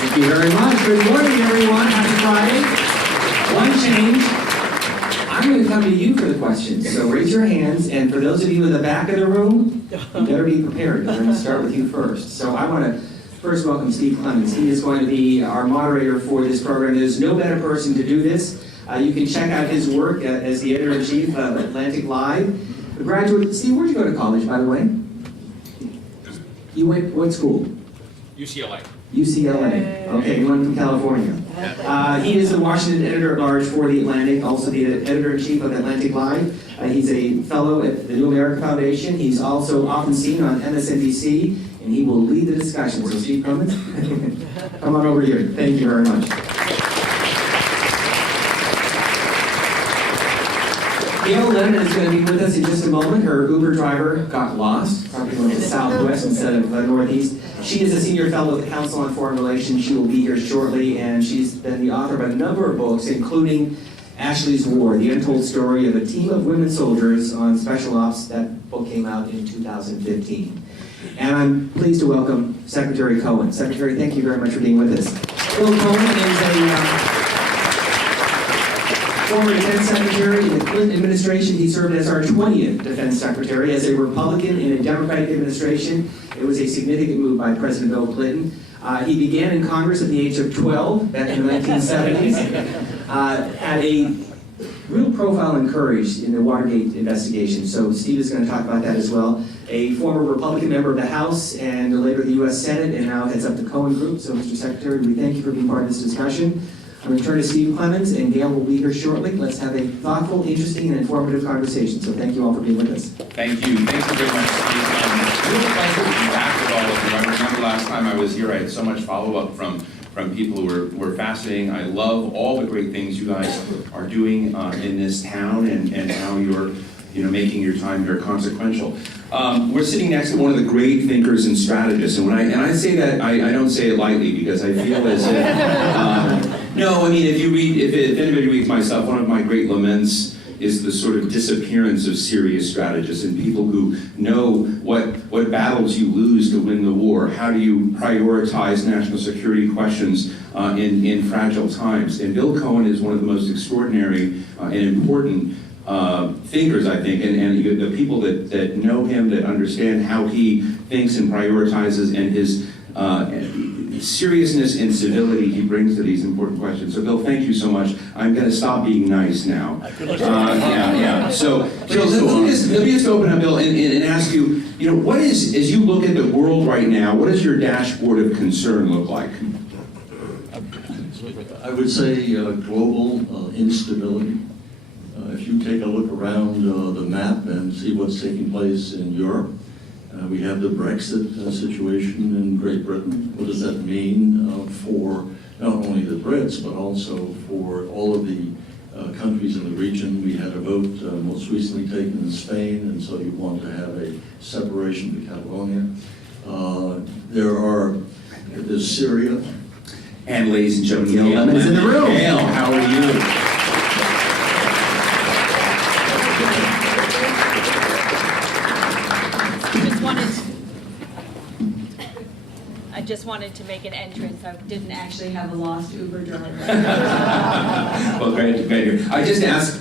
Thank you very much. Good morning, everyone. Happy Friday. One change. I'm going to come to you for the questions. So raise your hands. And for those of you in the back of the room, you better be prepared. We're going to start with you first. So I want to first welcome Steve Clemens. He is going to be our moderator for this program. There's no better person to do this. You can check out his work as the editor-in-chief of Atlantic Live. A graduate, Steve, where'd you go to college, by the way? You went, what school? UCLA. UCLA. Okay, one from California. He is the Washington editor-at-large for The Atlantic, also the editor-in-chief of Atlantic Live. He's a fellow at the New America Foundation. He's also often seen on MSNBC, and he will lead the discussion. So Steve Clemens, come on over here. Thank you very much. Gail Lennon is going to be with us in just a moment. Her Uber driver got lost, probably going to Southwest instead of Northeast. She is a senior fellow at the Council on Foreign Relations. She will be here shortly, and she's been the author of a number of books, including Ashley's War, the untold story of a team of women soldiers on special ops. That book came out in 2015. And I'm pleased to welcome Secretary Cohen. Secretary, thank you very much for being with us. Bill Cohen is a former defense secretary in the Clinton administration. He served as our 20th defense secretary. As a Republican in a Democratic administration, it was a significant move by President Bill Clinton. He began in Congress at the age of 12, back in the 1970s. Had a real profile and courage in the Watergate investigation. So Steve is going to talk about that as well. A former Republican member of the House and later the U.S. Senate, and now heads up the Cohen Group. So Mr. Secretary, we thank you for being part of this discussion. I'm going to turn to Steve Clemens, and Gail will be here shortly. Let's have a thoughtful, interesting, and informative conversation. So thank you all for being with us. Thank you. Thank you very much, Steve. It's a real pleasure to be back with all of you. I remember last time I was here, I had so much follow-up from people who were fascinating. I love all the great things you guys are doing in this town and how you're making your time here consequential. We're sitting next to one of the great thinkers and strategists, and when I say that, I don't say it lightly because I feel as if, no, I mean, if anybody reads my stuff, one of my great laments is the sort of disappearance of serious strategists and people who know what battles you lose to win the war. How do you prioritize national security questions in fragile times? And Bill Cohen is one of the most extraordinary and important thinkers, I think, and the people that know him, that understand how he thinks and prioritizes, and his seriousness and civility he brings to these important questions. So, Bill, thank you so much. I'm going to stop being nice now. Yeah. So let me just open up, Bill, and ask you, what is, as you look at the world right now, what does your dashboard of concern look like? I would say global instability. If you take a look around the map and see what's taking place in Europe, we have the Brexit situation in Great Britain. What does that mean for not only the Brits, but also for all of the countries in the region? We had a vote most recently taken in Spain, and so you want to have a separation to Catalonia. There's Syria. And ladies and gentlemen, Gail Lemon is in the room. Gail, how are you? I just wanted to make an entrance. I didn't actually have a lost Uber driver. Well, great to be here. I just asked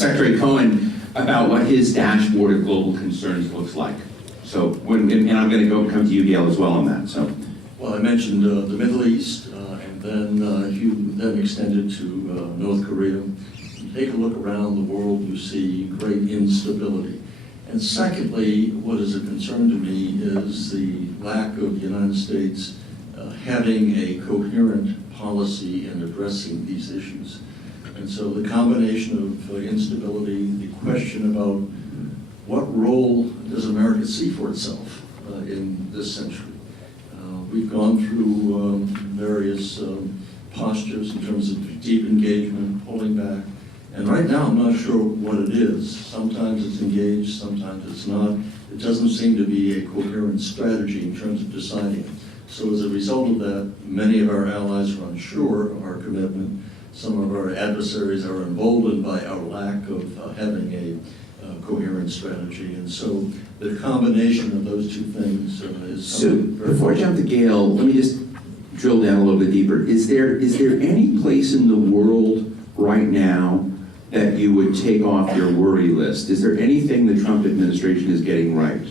Secretary Cohen about what his dashboard of global concerns looks like. So, and I'm going to come to you, Gail, as well on that. So, well, I mentioned the Middle East, and then if you then extend it to North Korea, you take a look around the world, you see great instability. And secondly, what is a concern to me is the lack of the United States having a coherent policy in addressing these issues. And so the combination of instability, the question about what role does America see for itself in this century. We've gone through various postures in terms of deep engagement, pulling back. And right now, I'm not sure what it is. Sometimes it's engaged, sometimes it's not. It doesn't seem to be a coherent strategy in terms of deciding. So as a result of that, many of our allies are unsure of our commitment. Some of our adversaries are emboldened by our lack of having a coherent strategy. And so the combination of those two things is so before I jump to Gail, let me just drill down a little bit deeper. Is there any place in the world right now that you would take off your worry list? Is there anything the Trump administration is getting right?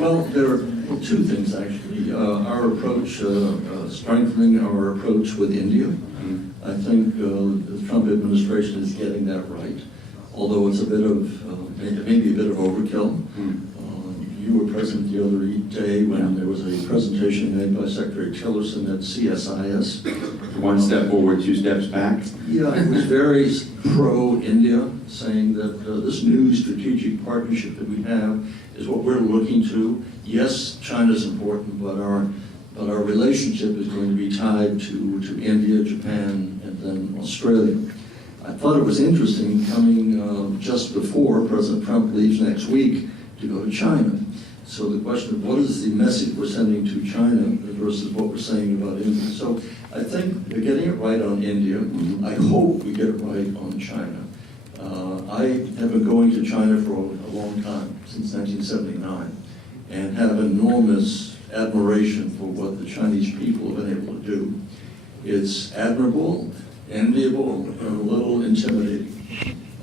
Well, there are two things, actually. Our approach, strengthening our approach with India. I think the Trump administration is getting that right, although it's a bit of, maybe a bit of overkill. You were present the other day when there was a presentation made by Secretary Tillerson at CSIS. One step forward, two steps back? Yeah, it was very pro-India, saying that this new strategic partnership that we have is what we're looking to. Yes, China's important, but our relationship is going to be tied to India, Japan, and then Australia. I thought it was interesting coming just before President Trump leaves next week to go to China. So the question of what is the message we're sending to China versus what we're saying about India. So I think we're getting it right on India. I hope we get it right on China. I have been going to China for a long time, since 1979, and have enormous admiration for what the Chinese people have been able to do. It's admirable, enviable, and a little intimidating,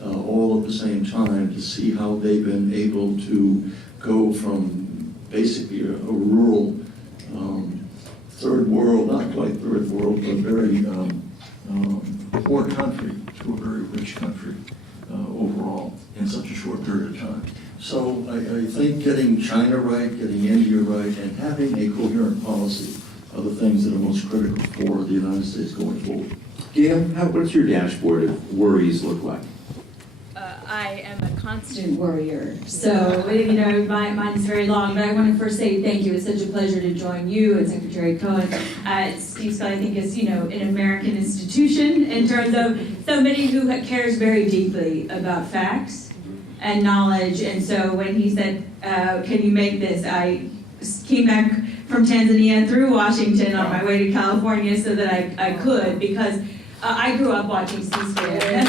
all at the same time, to see how they've been able to go from basically a rural third world, not quite third world, but very poor country to a very rich country overall in such a short period of time. So I think getting China right, getting India right, and having a coherent policy are the things that are most critical for the United States going forward. Gail, what's your dashboard of worries look like? I am a constant worrier, so mine is very long, but I want to first say thank you. It's such a pleasure to join you and Secretary Cohen. Steve Scott, I think, is an American institution in terms of somebody who cares very deeply about facts and knowledge, and so when he said, can you make this, I came back from Tanzania through Washington on my way to California so that I could, because I grew up watching C-SPAN.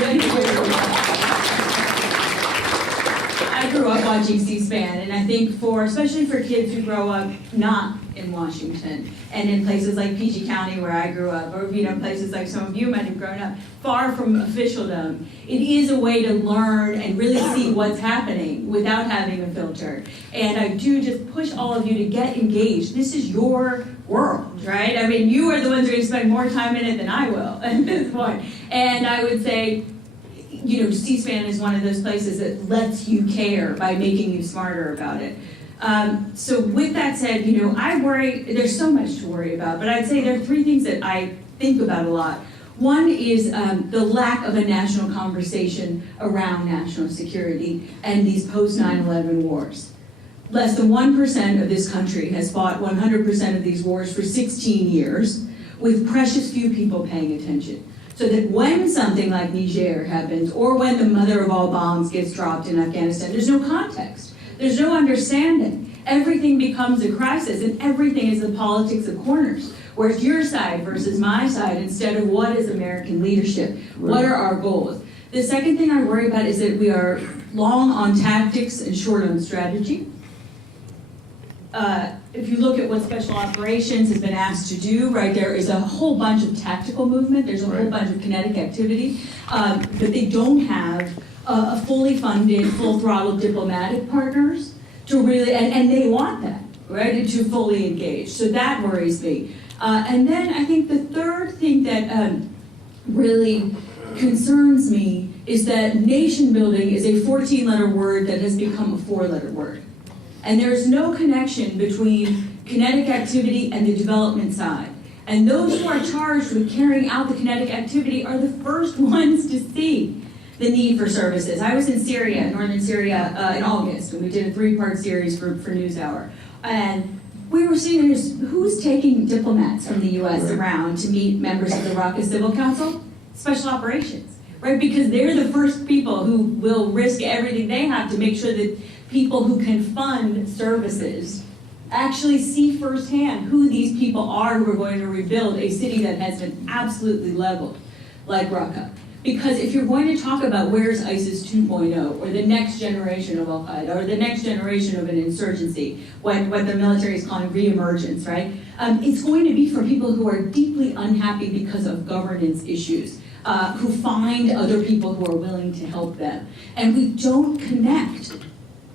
I grew up watching C-SPAN, and I think especially for kids who grow up not in Washington and in places like PG County where I grew up, or places like some of you might have grown up, far from officialdom, it is a way to learn and really see what's happening without having a filter. And I do just push all of you to get engaged. This is your world, right? I mean, you are the ones who are going to spend more time in it than I will at this point. And I would say, C-SPAN is one of those places that lets you care by making you smarter about it. So with that said, I worry, there's so much to worry about, but I'd say there are three things that I think about a lot. One is the lack of a national conversation around national security and these post-9/11 wars. Less than 1% of this country has fought 100% of these wars for 16 years, with precious few people paying attention. So that when something like Niger happens, or when the mother of all bombs gets dropped in Afghanistan, there's no context. There's no understanding. Everything becomes a crisis, and everything is the politics of corners. Where it's your side versus my side, instead of what is American leadership? What are our goals? The second thing I worry about is that we are long on tactics and short on strategy. If you look at what special operations has been asked to do, right, there is a whole bunch of tactical movement, there's a whole bunch of kinetic activity, but they don't have a fully funded, full throttle diplomatic partners to really, and they want that, right, to fully engage. So that worries me. And then I think the third thing that really concerns me is that nation building is a 14-letter word that has become a 4-letter word. And there's no connection between kinetic activity and the development side. And those who are charged with carrying out the kinetic activity are the first ones to see the need for services. I was in Syria, northern Syria, in August, and we did a 3-part series for NewsHour. And we were seeing who's taking diplomats from the U.S. around to meet members of the Raqqa Civil Council? Special operations, right? Because they're the first people who will risk everything they have to make sure that people who can fund services actually see firsthand who these people are who are going to rebuild a city that has been absolutely leveled, like Raqqa. Because if you're going to talk about where's ISIS 2.0, or the next generation of Al-Qaeda, or the next generation of an insurgency, what the military is calling reemergence, right? It's going to be for people who are deeply unhappy because of governance issues, who find other people who are willing to help them. And we don't connect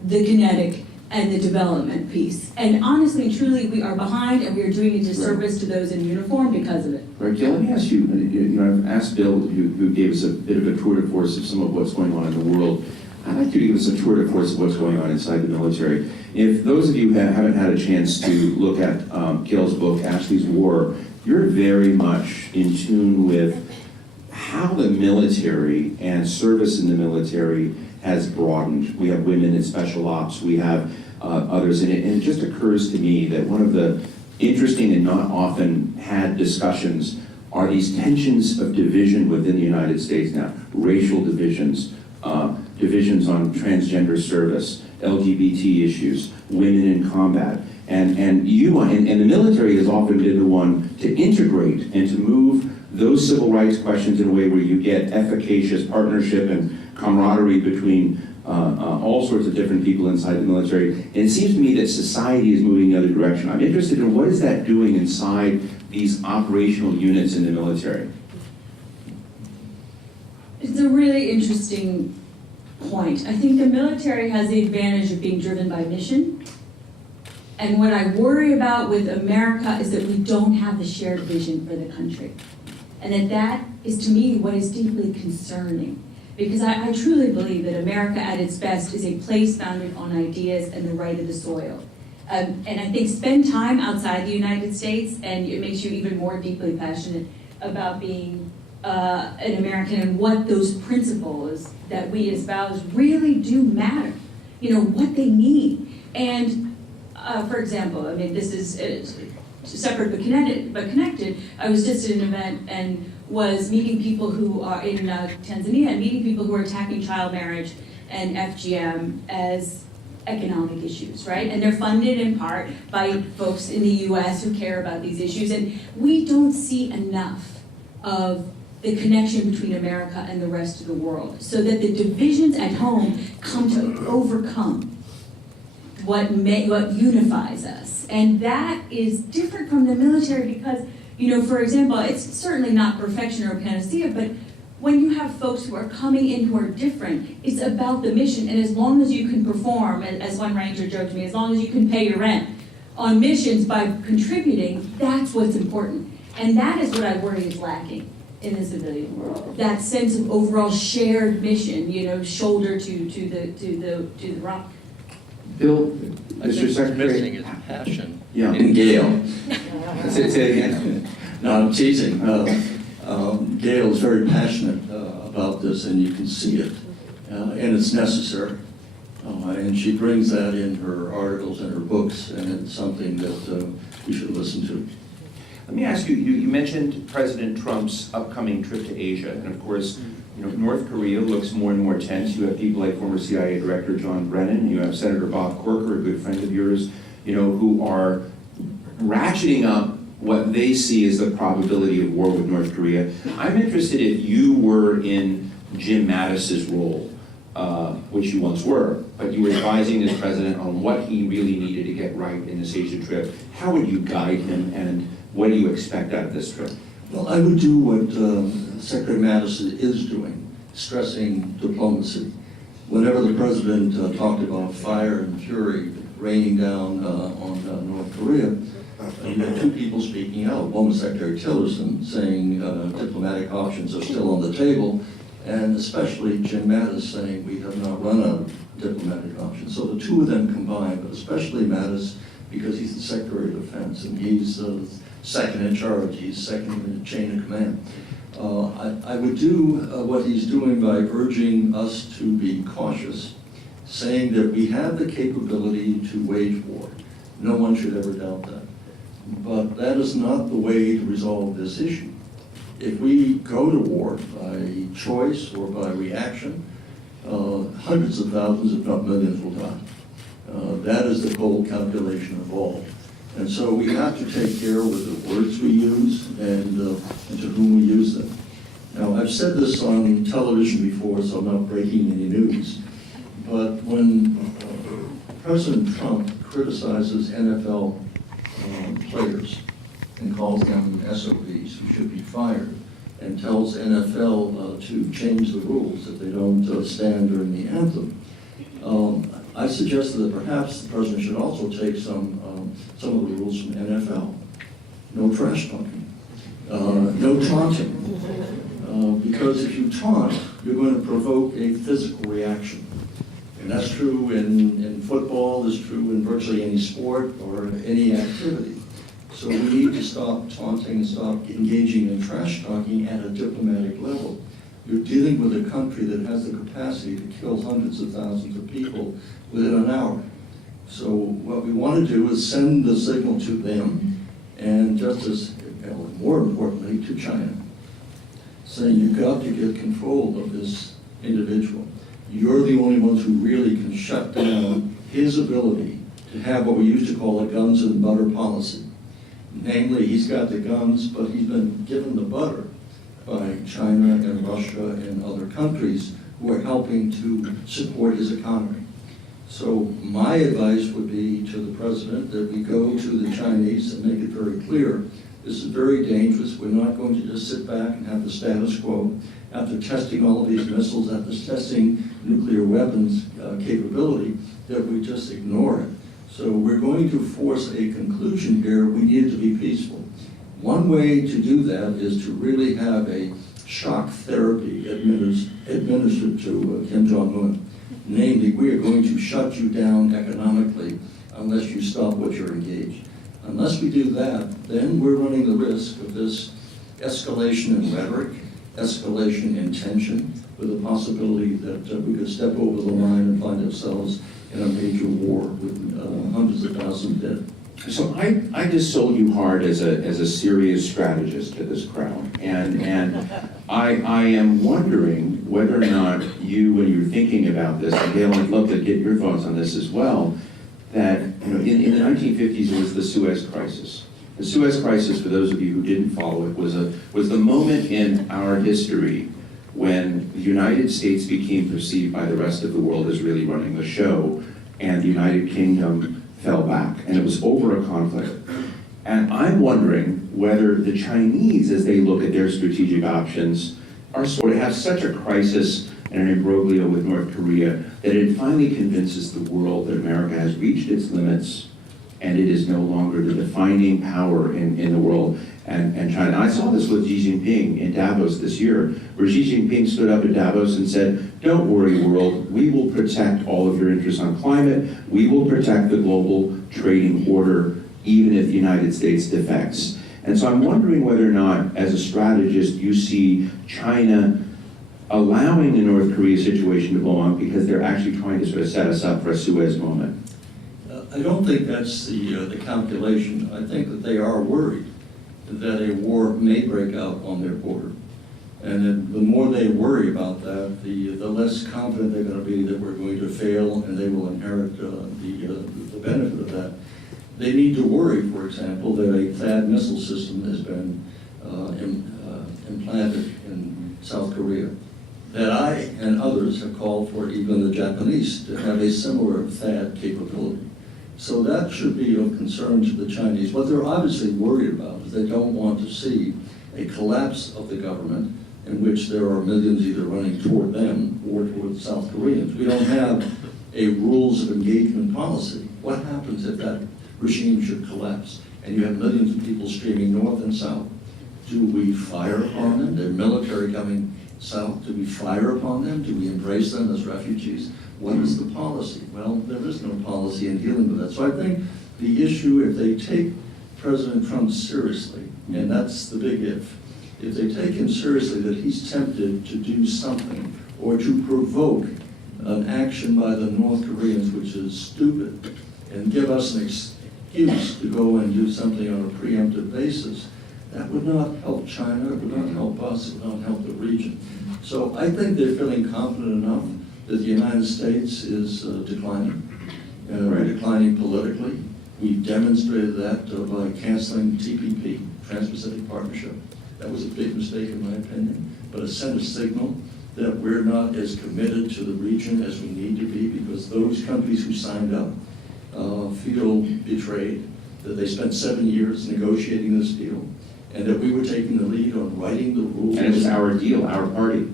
the kinetic and the development piece. And honestly, truly, we are behind, and we are doing a disservice to those in uniform because of it. Right, Gail, let me ask you, I've asked Bill, who gave us a bit of a tour de force of some of what's going on in the world. I'd like you to give us a tour de force of what's going on inside the military. If those of you who haven't had a chance to look at Gail's book, Ashley's War, you're very much in tune with how the military and service in the military has broadened. We have women in special ops, we have others in it, and it just occurs to me that one of the interesting and not often had discussions are these tensions of division within the United States now. Racial divisions, divisions on transgender service, LGBT issues, women in combat. And the military has often been the one to integrate and to move those civil rights questions in a way where you get efficacious partnership and camaraderie between all sorts of different people inside the military. And it seems to me that society is moving the other direction. I'm interested in what is that doing inside these operational units in the military? It's a really interesting point. I think the military has the advantage of being driven by mission. And what I worry about with America is that we don't have the shared vision for the country. And that is, to me, what is deeply concerning. Because I truly believe that America at its best is a place founded on ideas and the right of the soil. And I think spend time outside the United States and it makes you even more deeply passionate about being an American and what those principles that we espouse really do matter. What they mean. And for example, I mean, this is separate but connected. I was just at an event and was meeting people who are in Tanzania and meeting people who are attacking child marriage and FGM as economic issues, right? And they're funded in part by folks in the US who care about these issues. And we don't see enough of the connection between America and the rest of the world so that the divisions at home come to overcome what unifies us. And that is different from the military because, for example, it's certainly not perfection or panacea, but when you have folks who are coming in who are different, it's about the mission. And as long as you can perform, as one ranger joked to me, as long as you can pay your rent on missions by contributing, that's what's important. And that is what I worry is lacking in the civilian world. That sense of overall shared mission, shoulder to the rock. Bill, I Mr. think Secretary. missing is passion Yeah. in Gail. Say it again. No, I'm teasing. Gail is very passionate about this, and you can see it, and it's necessary. And she brings that in her articles and her books, and it's something that we should listen to. Let me ask you, you mentioned President Trump's upcoming trip to Asia, and of course, North Korea looks more and more tense. You have people like former CIA Director John Brennan, you have Senator Bob Corker, a good friend of yours, who are ratcheting up what they see as the probability of war with North Korea. I'm interested if you were in Jim Mattis's role, which you once were, but you were advising this president on what he really needed to get right in this Asia trip. How would you guide him, and what do you expect out of this trip? Well, I would do what Secretary Mattis is doing, stressing diplomacy. Whenever the president talked about fire and fury raining down on North Korea, you had two people speaking out. One was Secretary Tillerson saying diplomatic options are still on the table, and especially Jim Mattis saying we have not run out of diplomatic options. So the two of them combined, but especially Mattis because he's the Secretary of Defense and he's second in charge, he's second in the chain of command. I would do what he's doing by urging us to be cautious, saying that we have the capability to wage war. No one should ever doubt that. But that is not the way to resolve this issue. If we go to war by choice or by reaction, hundreds of thousands, if not millions, will die. That is the cold calculation of all. And so we have to take care with the words we use and to whom we use them. Now, I've said this on television before, so I'm not breaking any news, but when President Trump criticizes NFL players and calls them SOBs who should be fired, and tells NFL to change the rules if they don't stand during the anthem, I suggested that perhaps the president should also take some of the rules from NFL. No trash talking, no taunting, because if you taunt, you're going to provoke a physical reaction. And that's true in football, it's true in virtually any sport or any activity. So we need to stop taunting and stop engaging in trash talking at a diplomatic level. You're dealing with a country that has the capacity to kill hundreds of thousands of people within an hour. So what we want to do is send the signal to them, and just as, more importantly, to China, saying you've got to get control of this individual. You're the only ones who really can shut down his ability to have what we used to call a guns and butter policy. Namely, he's got the guns, but he's been given the butter by China and Russia and other countries who are helping to support his economy. So my advice would be to the president that we go to the Chinese and make it very clear, this is very dangerous. We're not going to just sit back and have the status quo. After testing all of these missiles, after testing nuclear weapons capability, that we just ignore it. So we're going to force a conclusion here. We need to be peaceful. One way to do that is to really have a shock therapy administered to Kim Jong-un. Namely, we are going to shut you down economically unless you stop what you're engaged. Unless we do that, then we're running the risk of this escalation in rhetoric, escalation in tension, with the possibility that we could step over the line and find ourselves in a major war with hundreds of thousands dead. So I just sold you hard as a serious strategist to this crowd, and I am wondering whether or not you, when you're thinking about this, and Gail, I'd love to get your thoughts on this as well, that in the 1950s it was the Suez Crisis. The Suez Crisis, for those of you who didn't follow it, was the moment in our history when the United States became perceived by the rest of the world as really running the show, and the United Kingdom fell back, and it was over a conflict. And I'm wondering whether the Chinese, as they look at their strategic options, are sort of have such a crisis and an imbroglio with North Korea that it finally convinces the world that America has reached its limits and it is no longer the defining power in the world. And China. I saw this with Xi Jinping in Davos this year, where Xi Jinping stood up at Davos and said, don't worry, world, we will protect all of your interests on climate, we will protect the global trading order, even if the United States defects. And so I'm wondering whether or not, as a strategist, you see China allowing the North Korea situation to blow on because they're actually trying to sort of set us up for a Suez moment. I don't think that's the calculation. I think that they are worried that a war may break out on their border. And then the more they worry about that, the less confident they're going to be that we're going to fail and they will inherit the benefit of that. They need to worry, for example, that a THAAD missile system has been implanted in South Korea. That I and others have called for even the Japanese to have a similar THAAD capability. So that should be of concern to the Chinese. What they're obviously worried about is they don't want to see a collapse of the government in which there are millions either running toward them or toward South Koreans. We don't have a rules of engagement policy. What happens if that regime should collapse and you have millions of people streaming north and south? Do we fire upon them? Their military coming south. Do we fire upon them? Do we embrace them as refugees? What is the policy? Well, there is no policy in dealing with that. So I think the issue, if they take President Trump seriously, and that's the big if they take him seriously that he's tempted to do something or to provoke an action by the North Koreans which is stupid and give us an excuse to go and do something on a preemptive basis, that would not help China, it would not help us, it would not help the region. So I think they're feeling confident enough that the United States is declining. We're declining politically. We've demonstrated that by canceling TPP, Trans-Pacific Partnership. That was a big mistake in my opinion, but it sent a signal that we're not as committed to the region as we need to be, because those countries who signed up feel betrayed, that they spent 7 years negotiating this deal, and that we were taking the lead on writing the rules. And it was our deal, our party.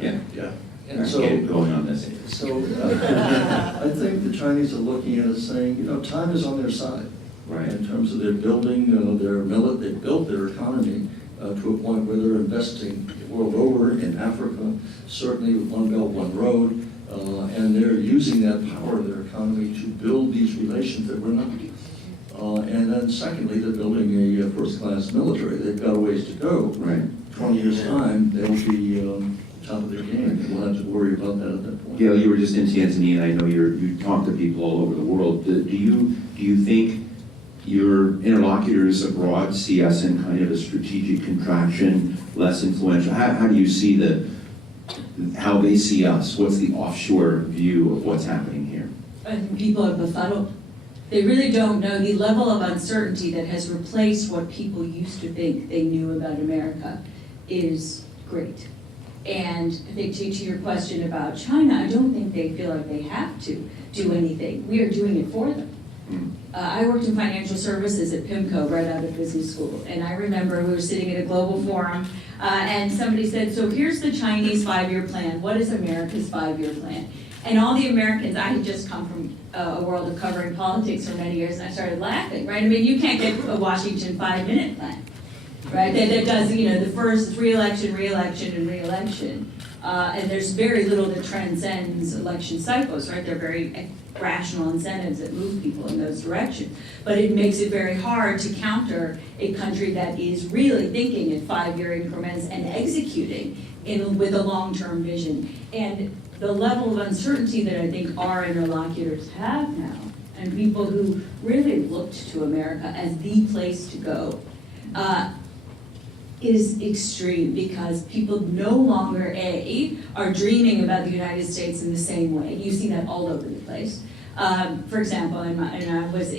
Yeah. Yeah. And And so, so, going on this. I think the Chinese are looking at it saying, you know, time is on their side. Right. In terms of their building, they've built their economy to a point where they're investing the world over in Africa, certainly with One Belt, One Road, and they're using that power of their economy to build these relations that we're not. And then secondly, they're building a first-class military. They've got a ways to go. Right. 20 years' time, they'll be top of their game, and we'll have to worry about that at that point. Gail, you were just in Tanzania, and I know you talk to people all over the world. Do you think your interlocutors abroad see us in kind of a strategic contraction, less influential? How do you see how they see us? What's the offshore view of what's happening here? I think people are befuddled. They really don't know the level of uncertainty that has replaced what people used to think they knew about America is great. And I think to your question about China, I don't think they feel like they have to do anything. We are doing it for them. I worked in financial services at PIMCO right out of business school, and I remember we were sitting at a global forum, and somebody said, so here's the Chinese 5-year plan. What is America's 5-year plan? And all the Americans, I had just come from a world of covering politics for many years, and I started laughing, right? I mean, you can't get a Washington 5-minute plan, right? That does, the first re-election, re-election, and re-election. And there's very little that transcends election cycles, right? They're very rational incentives that move people in those directions. But it makes it very hard to counter a country that is really thinking in 5-year increments and executing with a long-term vision. And the level of uncertainty that I think our interlocutors have now, and people who really looked to America as the place to go, is extreme, because people no longer, are dreaming about the United States in the same way. You see that all over the place. For example, I was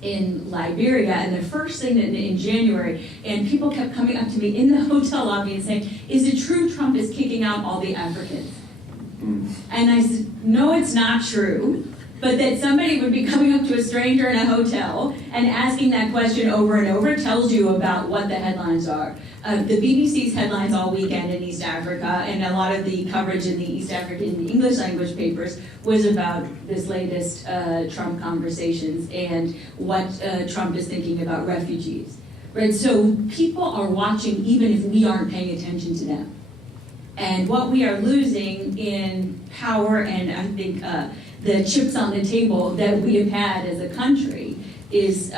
in Liberia, and the first thing in January, and people kept coming up to me in the hotel lobby and saying, is it true Trump is kicking out all the Africans? And I said, no, it's not true. But that somebody would be coming up to a stranger in a hotel and asking that question over and over tells you about what the headlines are. The BBC's headlines all weekend in East Africa, and a lot of the coverage in the East African English language papers was about this latest Trump conversations and what Trump is thinking about refugees. Right? So people are watching even if we aren't paying attention to them. And what we are losing in power, and I think the chips on the table that we have had as a country is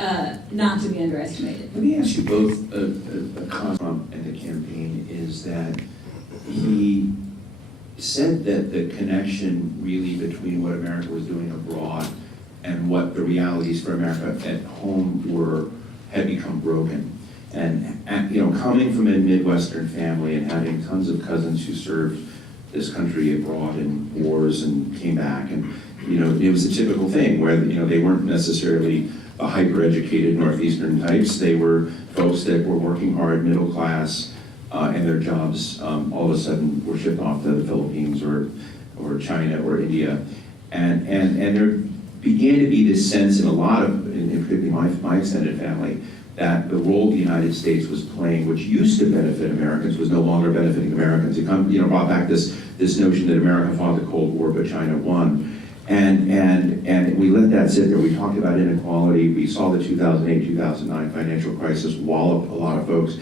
not to be underestimated. Let me ask you both, a comment at the campaign is that he said that the connection really between what America was doing abroad and what the realities for America at home had become broken. And coming from a Midwestern family and having tons of cousins who served this country abroad in wars and came back, and it was a typical thing where they weren't necessarily the hyper-educated Northeastern types. They were folks that were working hard, middle class, and their jobs all of a sudden were shipped off to the Philippines or China or India, and there began to be this sense in a lot of, in particularly my extended family, that the role the United States was playing, which used to benefit Americans, was no longer benefiting Americans. It brought back this notion that America fought the Cold War, but China won. And we let that sit there. We talked about inequality. We saw the 2008-2009 financial crisis wallop a lot of folks.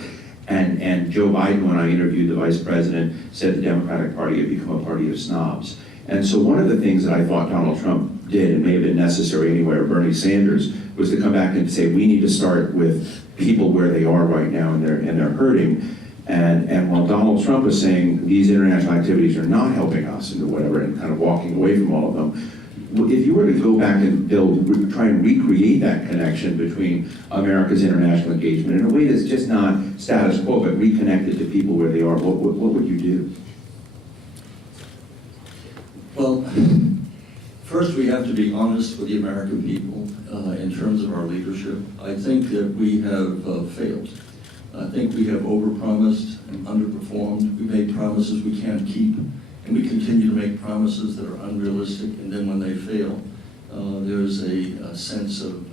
And Joe Biden, when I interviewed the vice president, said the Democratic Party had become a party of snobs. And so one of the things that I thought Donald Trump did, and may have been necessary anyway, or Bernie Sanders, was to come back and say, we need to start with people where they are right now, and they're hurting. And while Donald Trump was saying these international activities are not helping us and whatever, and kind of walking away from all of them, if you were to go back and try and recreate that connection between America's international engagement in a way that's just not status quo, but reconnected to people where they are, what would you do? Well, first we have to be honest with the American people in terms of our leadership. I think that we have failed I think we have overpromised and underperformed. We made promises we can't keep, and we continue to make promises that are unrealistic, and then when they fail, there's a sense of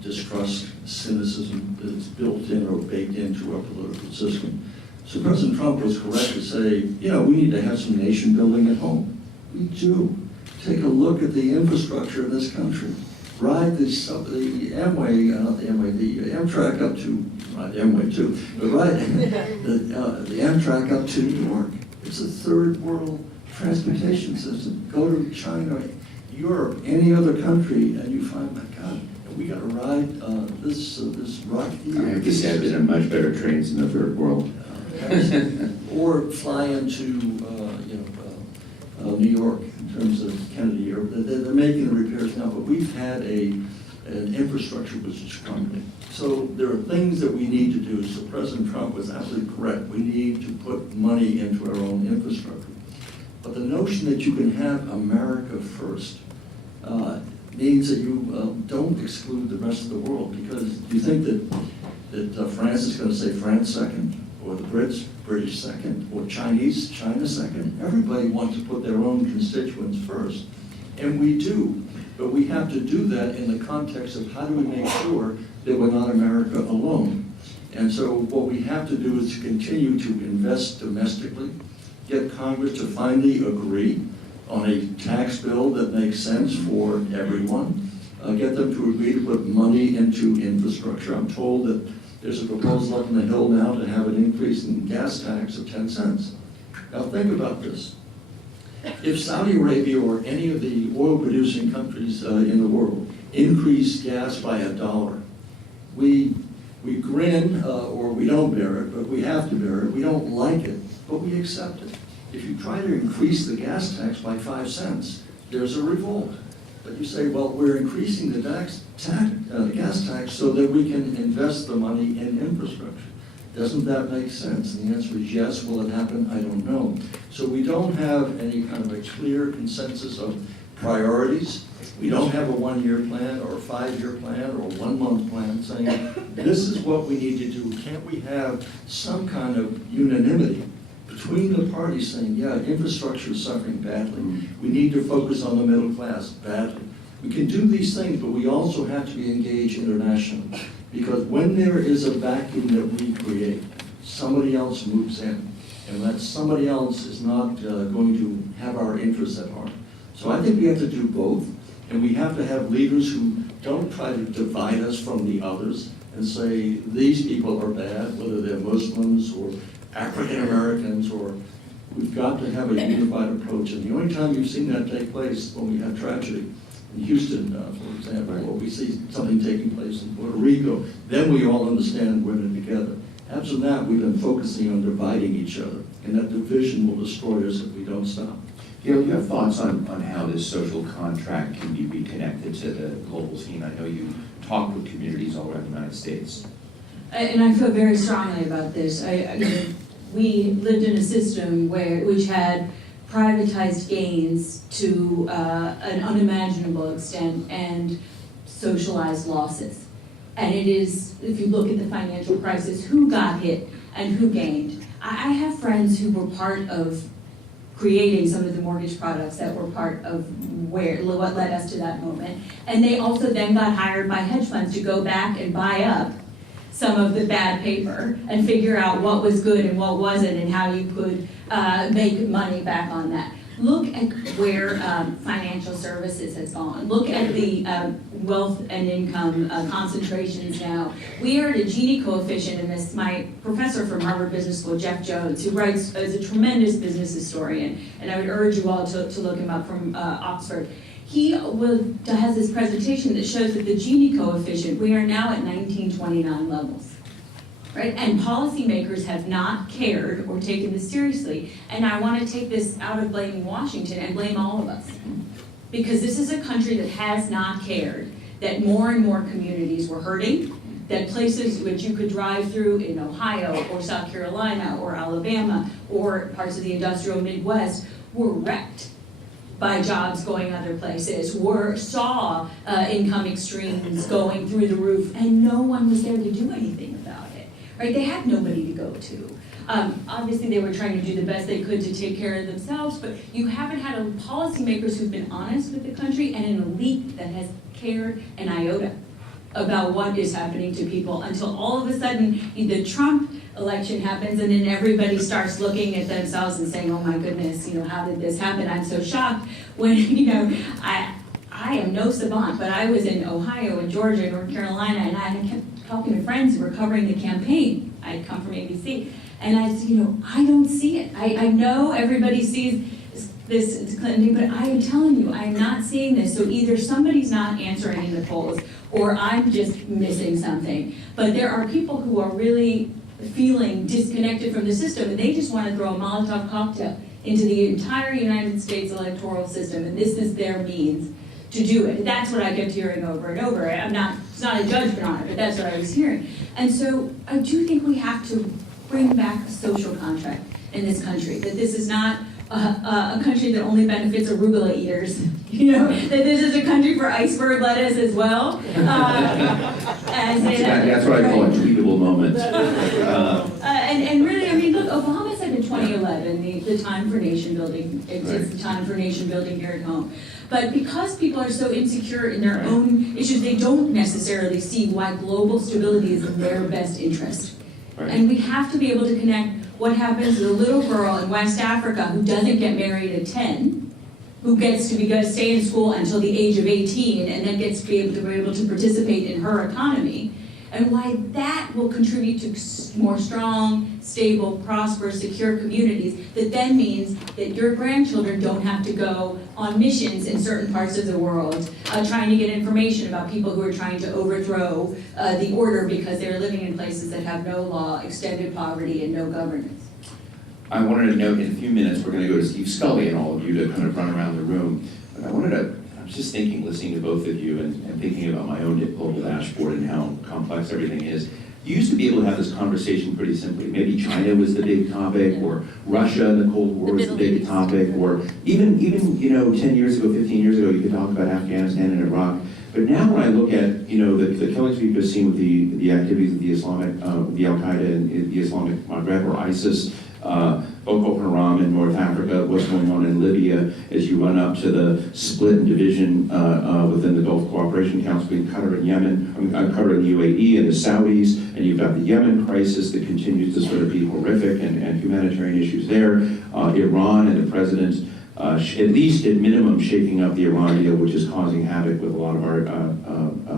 distrust, cynicism that's built in or baked into our political system. So President Trump was correct to say, we need to have some nation building at home. We do. Take a look at the infrastructure of this country. Ride the Amway, not the Amway, the Amtrak up to, ride the Amway too, but ride the Amtrak up to New York. It's a third world transportation system. Go to China, Europe, any other country, and you find, my God, we got to ride this rocky. I have to say, I've been on much better trains in the third world. Or fly into New York in terms of Kennedy. Or they're making the repairs now, but we've had an infrastructure which is crumbling. So there are things that we need to do. So President Trump was absolutely correct. We need to put money into our own infrastructure. But the notion that you can have America first means that you don't exclude the rest of the world, because you think that France is going to say France second, or the British second, or Chinese, China second. Everybody wants to put their own constituents first, and we do. But we have to do that in the context of how do we make sure that we're not America alone. And so what we have to do is to continue to invest domestically, get Congress to finally agree on a tax bill that makes sense for everyone, get them to agree to put money into infrastructure. I'm told that there's a proposal up on the Hill now to have an increase in gas tax of 10 cents. Now think about this. If Saudi Arabia or any of the oil-producing countries in the world increase gas by $1, we grin or we don't bear it, but we have to bear it. We don't like it, but we accept it. If you try to increase the gas tax by 5 cents, there's a revolt. But you say, well, we're increasing the gas tax so that we can invest the money in infrastructure. Doesn't that make sense? And the answer is yes. Will it happen? I don't know. So we don't have any kind of a clear consensus of priorities. We don't have a 1-year plan or a 5-year plan or a 1-month plan saying, this is what we need to do. Can't we have some kind of unanimity between the parties saying, yeah, infrastructure is suffering badly. We need to focus on the middle class badly. We can do these things, but we also have to be engaged internationally. Because when there is a vacuum that we create, somebody else moves in. And that somebody else is not going to have our interests at heart. So I think we have to do both. And we have to have leaders who don't try to divide us from the others and say, these people are bad, whether they're Muslims or African Americans, or we've got to have a unified approach. And the only time you've seen that take place when we have tragedy in Houston, for example, or we see something taking place in Puerto Rico, then we all understand we're in it together. Absent that, we've been focusing on dividing each other, and that division will destroy us if we don't stop. Gail, you have thoughts on how this social contract can be reconnected to the global scene? I know you talk with communities all around the United States. And I feel very strongly about this. We lived in a system which had privatized gains to an unimaginable extent and socialized losses. And it is, if you look at the financial crisis, who got hit and who gained. I have friends who were part of creating some of the mortgage products that were part of what led us to that moment. And they also then got hired by hedge funds to go back and buy up some of the bad paper and figure out what was good and what wasn't and how you could make money back on that. Look at where financial services has gone. Look at the wealth and income concentrations now. We are at a Gini coefficient in this. My professor from Harvard Business School, Jeff Jones, who writes as a tremendous business historian, and I would urge you all to look him up, from Oxford. He has this presentation that shows that the Gini coefficient, we are now at 1929 levels. Right? And policymakers have not cared or taken this seriously. And I want to take this out of blaming Washington and blame all of us. Because this is a country that has not cared, that more and more communities were hurting, that places which you could drive through in Ohio or South Carolina or Alabama or parts of the industrial Midwest were wrecked by jobs going other places, saw income extremes going through the roof, and no one was there to do anything about it. right? They had nobody to go to. Obviously, they were trying to do the best they could to take care of themselves, but you haven't had policymakers who've been honest with the country and an elite that has cared an iota about what is happening to people until all of a sudden the Trump election happens and then everybody starts looking at themselves and saying, oh my goodness, how did this happen? I'm so shocked when, I am no savant, but I was in Ohio and Georgia, North Carolina, and I kept talking to friends who were covering the campaign. I'd come from ABC, and I said, I don't see it. I know everybody sees this Clinton thing, but I am telling you, I am not seeing this. So either somebody's not answering in the polls, or I'm just missing something. But there are people who are really feeling disconnected from the system, and they just want to throw a Molotov cocktail into the entire United States electoral system, and this is their means to do it. That's what I kept hearing over and over. It's not a judgment on it, but that's what I was hearing. And so I do think we have to bring back a social contract in this country, that this is not a country that only benefits arugula eaters, that this is a country for iceberg lettuce as well. That's what I call a tweetable moment. And really, look, Obama said in 2011, the time for nation building, it's the time for nation building here at home. But because people are so insecure in their own issues, they don't necessarily see why global stability is in their best interest. Right. And we have to be able to connect what happens to the little girl in West Africa who doesn't get married at 10, who gets to stay in school until the age of 18, and then gets to be able to participate in her economy, and why that will contribute to more strong, stable, prosperous, secure communities that then means that your grandchildren don't have to go on missions in certain parts of the world trying to get information about people who are trying to overthrow the order because they're living in places that have no law, extended poverty, and no governance. I wanted to note in a few minutes, we're going to go to Steve Scully and all of you to kind of run around the room. But I was just thinking, listening to both of you and thinking about my own global dashboard and how complex everything is. You used to be able to have this conversation pretty simply. Maybe China was the big topic, or Russia in the Cold War was the big topic, or even 10 years ago, 15 years ago, you could talk about Afghanistan and Iraq. But now when I look at, the killings we've just seen with the activities of the Islamic, the Al-Qaeda and the Islamic Maghreb or ISIS, Boko Haram in North Africa, what's going on in Libya as you run up to the split and division within the Gulf Cooperation Council between Qatar and Yemen, Qatar and the UAE and the Saudis, and you've got the Yemen crisis that continues to sort of be horrific and humanitarian issues there, Iran and the president at least at minimum shaking up the Iran deal, which is causing havoc with a lot of our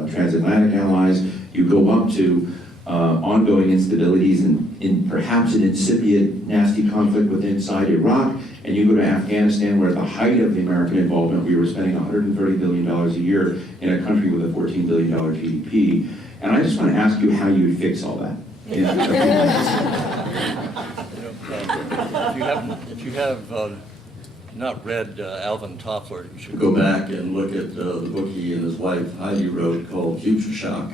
transatlantic allies. You go up to ongoing instabilities in perhaps an incipient, nasty conflict within inside Iraq, and you go to Afghanistan, where at the height of the American involvement, we were spending $130 billion a year in a country with a $14 billion GDP. And I just want to ask you how you would fix all that. If you have not read Alvin Toffler, you should go back and look at the book he and his wife Heidi wrote called Future Shock.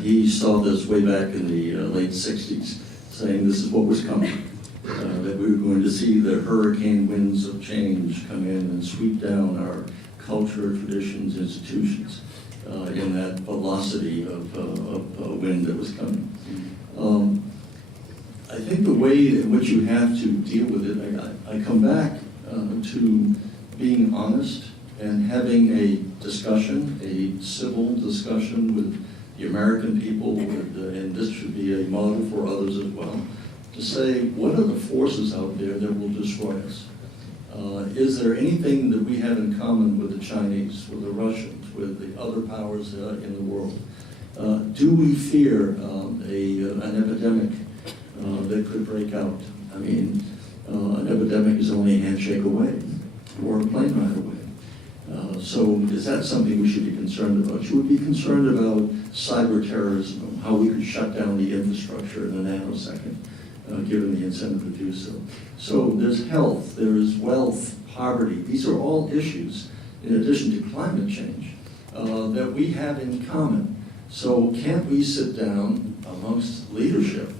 He saw this way back in the late 60s, saying this is what was coming, that we were going to see the hurricane winds of change come in and sweep down our culture, traditions, institutions in that velocity of wind that was coming. I think the way in which you have to deal with it, I come back to being honest and having a discussion, a civil discussion with the American people, and this should be a model for others as well, to say, what are the forces out there that will destroy us? Is there anything that we have in common with the Chinese, with the Russians, with the other powers in the world? Do we fear an epidemic that could break out? I mean, an epidemic is only a handshake away, or a plane ride away. So is that something we should be concerned about? Should we be concerned about cyber terrorism, how we could shut down the infrastructure in a nanosecond, given the incentive to do so? So there's health, there is wealth, poverty. These are all issues, in addition to climate change, that we have in common. So can't we sit down amongst leadership,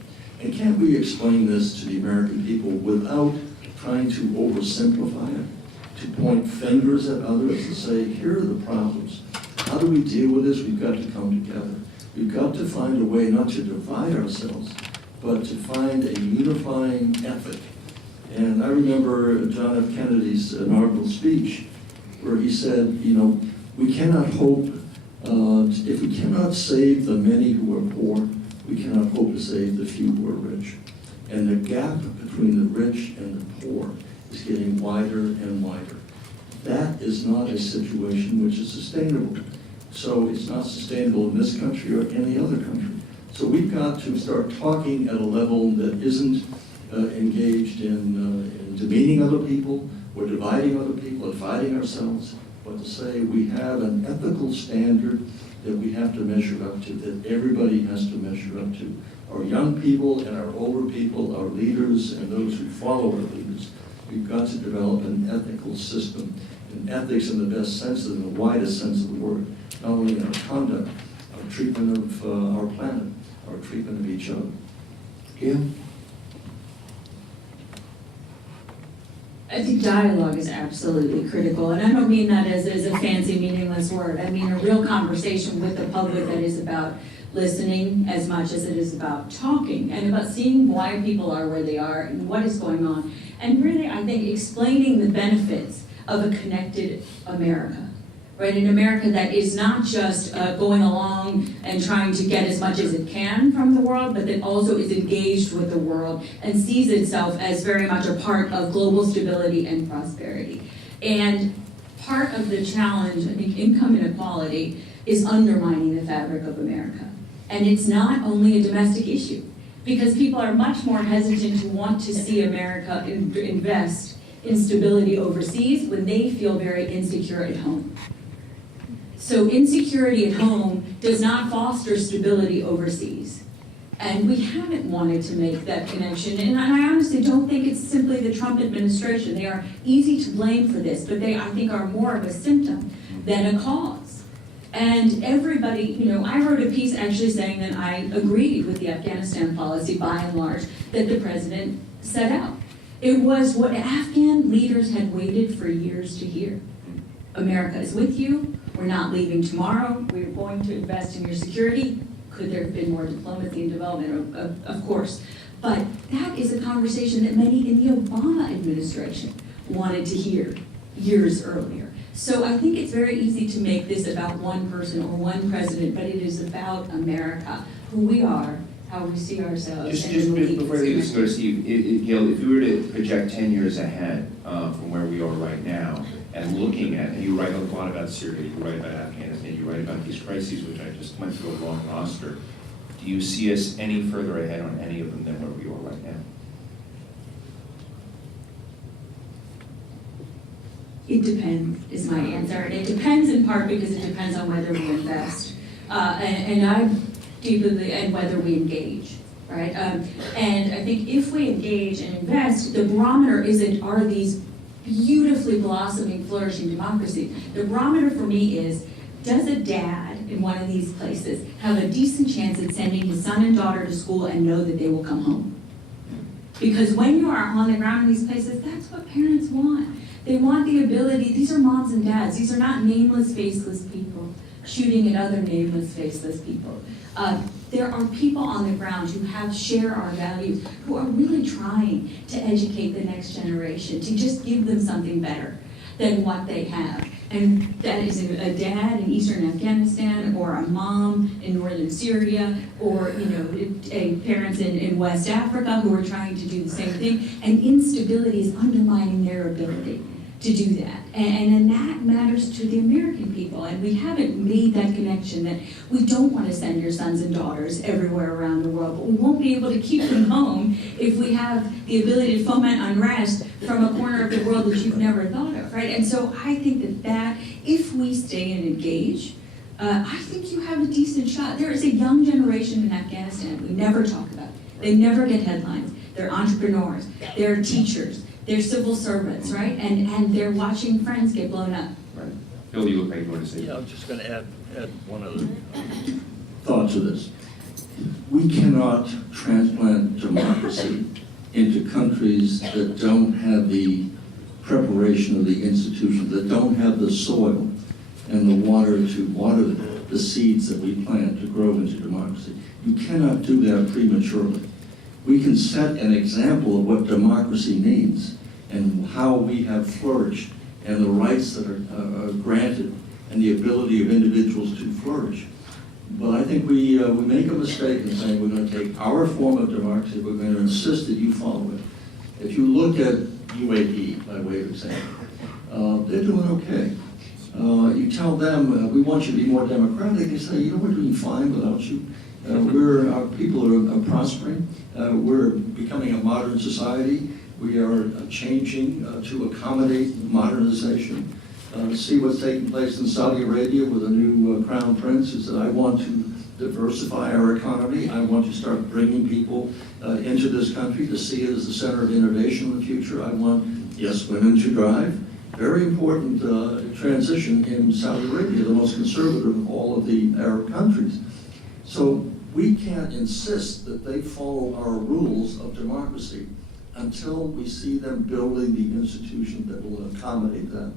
and can't we explain this to the American people without trying to oversimplify it? To point fingers at others and say, here are the problems. How do we deal with this? We've got to come together. We've got to find a way not to divide ourselves, but to find a unifying ethic. And I remember John F. Kennedy's inaugural speech where he said, you know, we cannot hope, if we cannot save the many who are poor, we cannot hope to save the few who are rich. And the gap between the rich and the poor is getting wider and wider. That is not a situation which is sustainable. So it's not sustainable in this country or any other country. So we've got to start talking at a level that isn't engaged in demeaning other people, or dividing other people, or fighting ourselves, but to say we have an ethical standard that we have to measure up to, that everybody has to measure up to. Our young people and our older people, our leaders and those who follow our leaders, we've got to develop an ethical system, and ethics in the best sense, in the widest sense of the word, not only in our conduct, our treatment of our planet, our treatment of each other. Gail? I think dialogue is absolutely critical, and I don't mean that as a fancy, meaningless word. I mean a real conversation with the public that is about listening as much as it is about talking, and about seeing why people are where they are and what is going on. And really, I think explaining the benefits of a connected America, right? An America that is not just going along and trying to get as much as it can from the world, but that also is engaged with the world and sees itself as very much a part of global stability and prosperity. And part of the challenge, I think, income inequality is undermining the fabric of America. And it's not only a domestic issue, because people are much more hesitant to want to see America invest in stability overseas when they feel very insecure at home. So insecurity at home does not foster stability overseas. And we haven't wanted to make that connection. And I honestly don't think it's simply the Trump administration. They are easy to blame for this, but they, I think, are more of a symptom than a cause. And everybody, you know, I wrote a piece actually saying that I agreed with the Afghanistan policy by and large that the president set out. It was what Afghan leaders had waited for years to hear. America is with you. We're not leaving tomorrow. We're going to invest in your security. Could there have been more diplomacy and development? Of course. But that is a conversation that many in the Obama administration wanted to hear years earlier. So I think it's very easy to make this about one person or one president, but it is about America, who we are, how we see ourselves. Just before I leave this, go to Steve, Gail, if you were to project 10 years ahead from where we are right now, and looking at, and you write a lot about Syria, you write about Afghanistan, you write about these crises, which I just went through a long roster, do you see us any further ahead on any of them than where we are right now? It depends, is my answer. And it depends in part because it depends on whether we invest. And I deeply, and whether we engage, right? And I think if we engage and invest, the barometer are these beautifully blossoming, flourishing democracies. The barometer for me is, does a dad in one of these places have a decent chance at sending his son and daughter to school and know that they will come home? Because when you are on the ground in these places, that's what parents want. They want the ability, these are moms and dads, these are not nameless, faceless people shooting at other nameless, faceless people. There are people on the ground who share our values, who are really trying to educate the next generation, to just give them something better than what they have. And that is a dad in eastern Afghanistan, or a mom in northern Syria, or parents in West Africa who are trying to do the same thing. And instability is undermining their ability to do that. And that matters to the American people. And we haven't made that connection that we don't want to send your sons and daughters everywhere around the world, but we won't be able to keep them home if we have the ability to foment unrest from a corner of the world that you've never thought of, right? And so I think that if we stay and engage, I think you have a decent shot. There is a young generation in Afghanistan we never talk about. They never get headlines. They're entrepreneurs. They're teachers. They're civil servants, right? And they're watching friends get blown up. Right. Phil, you look like you want to say Yeah, I'm just going to add one other thought to this. We cannot transplant democracy into countries that don't have the preparation of the institutions, that don't have the soil and the water to water them. the seeds that we plant to grow into democracy. You cannot do that prematurely. We can set an example of what democracy means and how we have flourished and the rights that are granted and the ability of individuals to flourish. But I think we make a mistake in saying we're going to take our form of democracy, we're going to insist that you follow it. If you look at UAE, by way of example, they're doing okay. You tell them, we want you to be more democratic, they say, you know, we're doing fine without you. Our people are prospering. We're becoming a modern society. We are changing to accommodate modernization. See what's taking place in Saudi Arabia with a new crown prince who said, I want to diversify our economy. I want to start bringing people into this country to see it as the center of innovation in the future. I want, yes, women to drive. Very important transition in Saudi Arabia, the most conservative of all of the Arab countries. So we can't insist that they follow our rules of democracy until we see them building the institution that will accommodate that.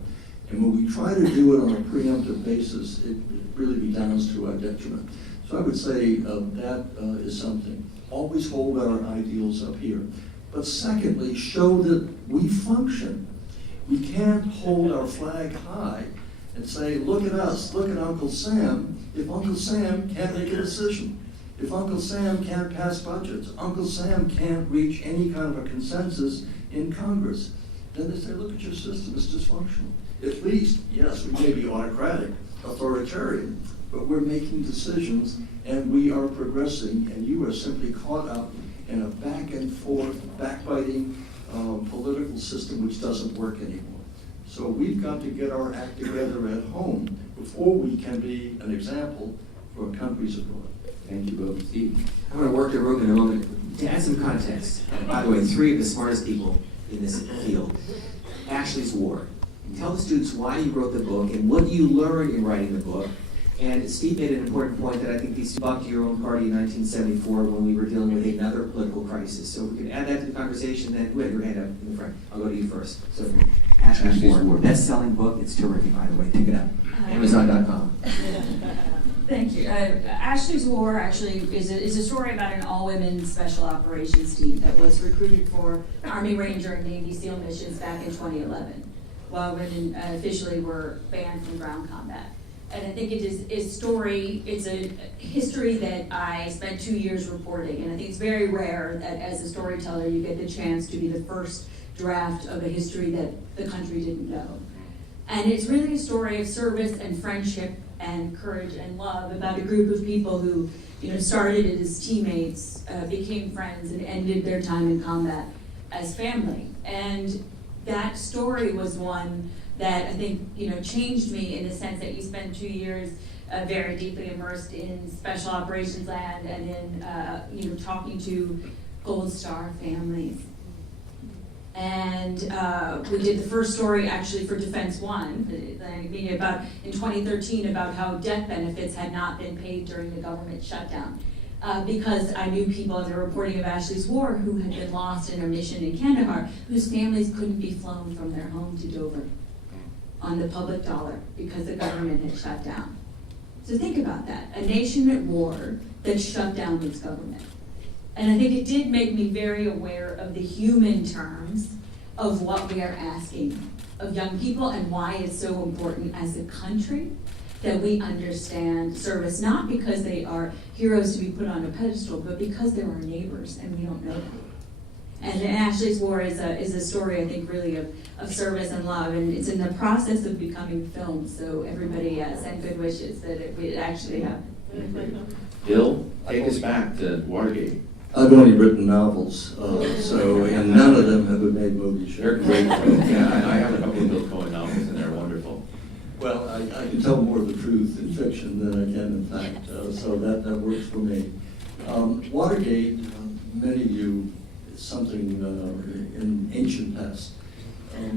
And when we try to do it on a preemptive basis, it really redounds to our detriment. So I would say that is something. Always hold our ideals up here. But secondly, show that we function. We can't hold our flag high and say, look at us, look at Uncle Sam, if Uncle Sam can't make a decision. If Uncle Sam can't pass budgets, Uncle Sam can't reach any kind of a consensus in Congress, then they say, look at your system, it's dysfunctional. At least, yes, we may be autocratic, authoritarian, but we're making decisions and we are progressing, and you are simply caught up in a back and forth, backbiting political system which doesn't work anymore. So we've got to get our act together at home before we can be an example for countries abroad. Thank you both. Steve? I'm going to work the room in a moment. To add some context, by the way, 3 of the smartest people in this field. Ashley's War. Tell the students why you wrote the book and what you learned in writing the book. And Steve made an important point that I think these bucked your own party in 1974 when we were dealing with another political crisis. So we can add that to the conversation. Then, wait, your hand up in the front. I'll go to you first. So, Ashley's War. Best-selling book. It's terrific, by the way. Pick it up. Amazon.com. Thank you. Ashley's War actually is a story about an all-women special operations team that was recruited for Army Ranger and Navy SEAL missions back in 2011, while women officially were banned from ground combat. And I think it is a story, it's a history that I spent 2 years reporting, and I think it's very rare that as a storyteller you get the chance to be the first draft of a history that the country didn't know. And it's really a story of service and friendship and courage and love about a group of people who, started it as teammates, became friends, and ended their time in combat as family. And that story was one that I think, changed me in the sense that you spend 2 years very deeply immersed in special operations land and in, talking to Gold Star families. And we did the first story actually for Defense One, about in 2013 about how death benefits had not been paid during the government shutdown. Because I knew people in the reporting of Ashley's War who had been lost in a mission in Kandahar, whose families couldn't be flown from their home to Dover on the public dollar because the government had shut down. So think about that, a nation at war that shut down its government. And I think it did make me very aware of the human terms of what we are asking of young people and why it's so important as a country that we understand service, not because they are heroes to be put on a pedestal, but because they're our neighbors and we don't know them. And Ashley's War is a story, I think, really of service and love, and it's in the process of becoming film, so everybody send good wishes that it actually happen. Bill, take us back to Watergate. I've only written novels, and none of them have been made movies. They're great. Yeah, I have a couple of Bill Cohen novels, and they're wonderful. Well, I can tell more of the truth in fiction than I can in fact, so that works for me. Watergate, many of you, it's something in ancient past,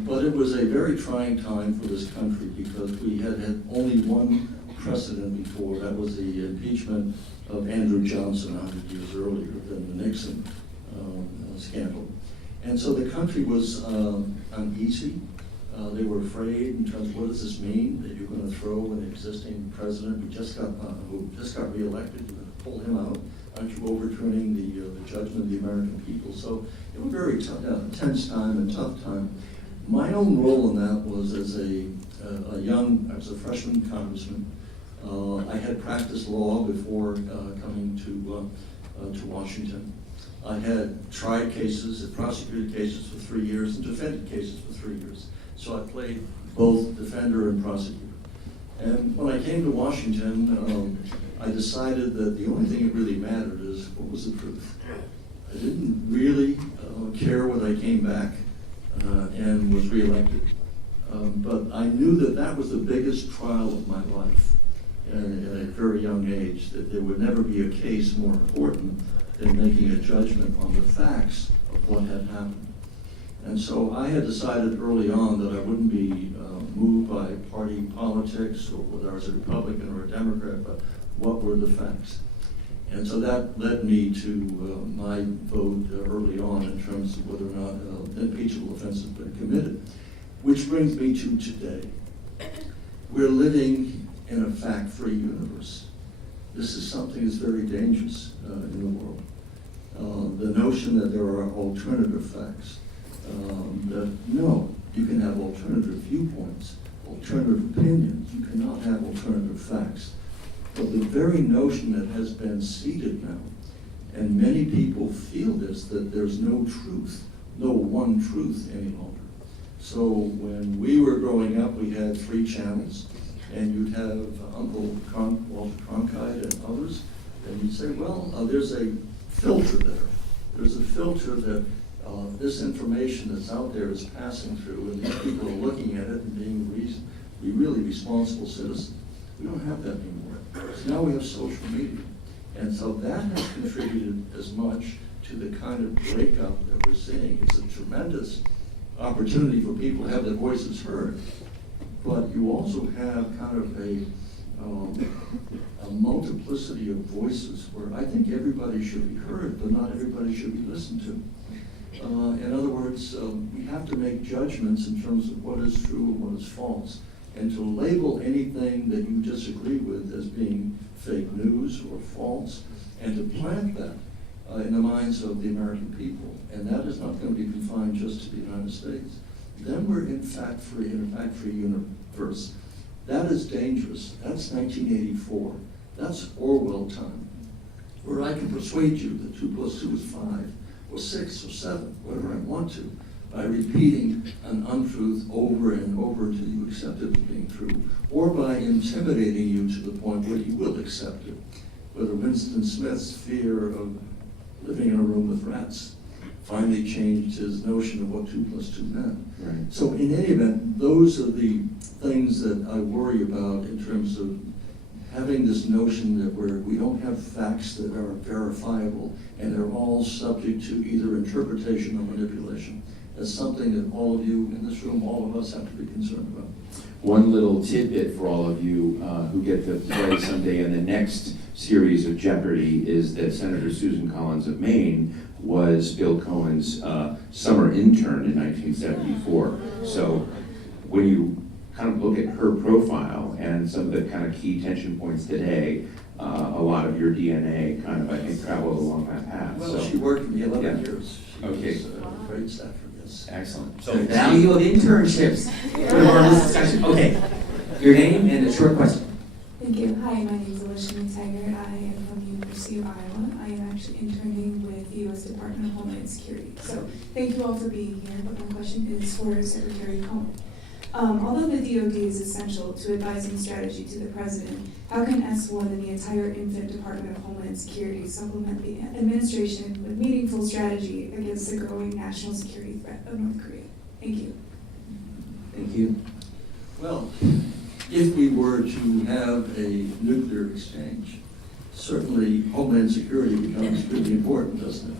but it was a very trying time for this country because we had only one precedent before. That was the impeachment of Andrew Johnson 100 years earlier than the Nixon scandal. And so the country was uneasy. They were afraid in terms of what does this mean, that you're going to throw an existing president who just got reelected, you're going to pull him out? Aren't you overturning the judgment of the American people? So it was a very tense time and tough time. My own role in that was as I was a freshman congressman. I had practiced law before coming to Washington. I had tried cases, prosecuted cases for 3 years, and defended cases for 3 years. So I played both defender and prosecutor. And when I came to Washington, I decided that the only thing that really mattered is what was the truth. I didn't really care when I came back and was reelected. But I knew that that was the biggest trial of my life at a very young age, that there would never be a case more important than making a judgment on the facts of what had happened. And so I had decided early on that I wouldn't be moved by party politics or whether I was a Republican or a Democrat, but what were the facts. And so that led me to my vote early on in terms of whether or not an impeachable offense has been committed. Which brings me to today. We're living in a fact-free universe. This is something that's very dangerous in the world. The notion that there are alternative facts, that no, you can have alternative viewpoints, alternative opinions, you cannot have alternative facts. But the very notion that has been seated now, and many people feel this, that there's no truth, no one truth any longer. So when we were growing up, we had 3 channels, and you'd have Uncle Walter Cronkite and others, and you'd say, well, there's a filter there. There's a filter that this information that's out there is passing through, and these people are looking at it and being really responsible citizens. We don't have that anymore. So now we have social media. And so that has contributed as much to the kind of breakup that we're seeing. It's a tremendous opportunity for people to have their voices heard. But you also have kind of a multiplicity of voices where I think everybody should be heard, but not everybody should be listened to. In other words, we have to make judgments in terms of what is true and what is false. And to label anything that you disagree with as being fake news or false, and to plant that in the minds of the American people. And that is not going to be confined just to the United States. Then we're in a fact-free universe. That is dangerous. That's 1984. That's Orwell time, where I can persuade you that 2 + 2 is 5, or 6, or 7, whatever I want to, by repeating an untruth over and over until you accept it as being true, or by intimidating you to the point where you will accept it. Whether Winston Smith's fear of living in a room with rats finally changed his notion of what 2 + 2 meant. Right. So in any event, those are the things that I worry about in terms of having this notion that we don't have facts that are verifiable and they're all subject to either interpretation or manipulation. That's something that all of you in this room, all of us have to be concerned about. One little tidbit for all of you who get to play someday in the next series of Jeopardy is that Senator Susan Collins of Maine was Bill Cohen's summer intern in 1974. So when you kind of look at her profile and some of the kind of key tension points today, a lot of your DNA kind of, I think, traveled along that path. Well, so, she worked for me 11 yeah. years. She Okay. was a great staffer, yes. Excellent. The value of internships. For our discussion. Okay, your name and a short question. Thank you. Hi, my name is Alicia McTaggart. I am from the University of Iowa. I am actually interning with the U.S. Department of Homeland Security. So thank you all for being here, but my question is for Secretary Cohen. Although the DoD is essential to advising strategy to the President, how can S1 and the entire infant Department of Homeland Security supplement the administration with meaningful strategy against the growing national security threat of North Korea? Thank you. Thank you. Well, if we were to have a nuclear exchange, certainly Homeland Security becomes really important, doesn't it?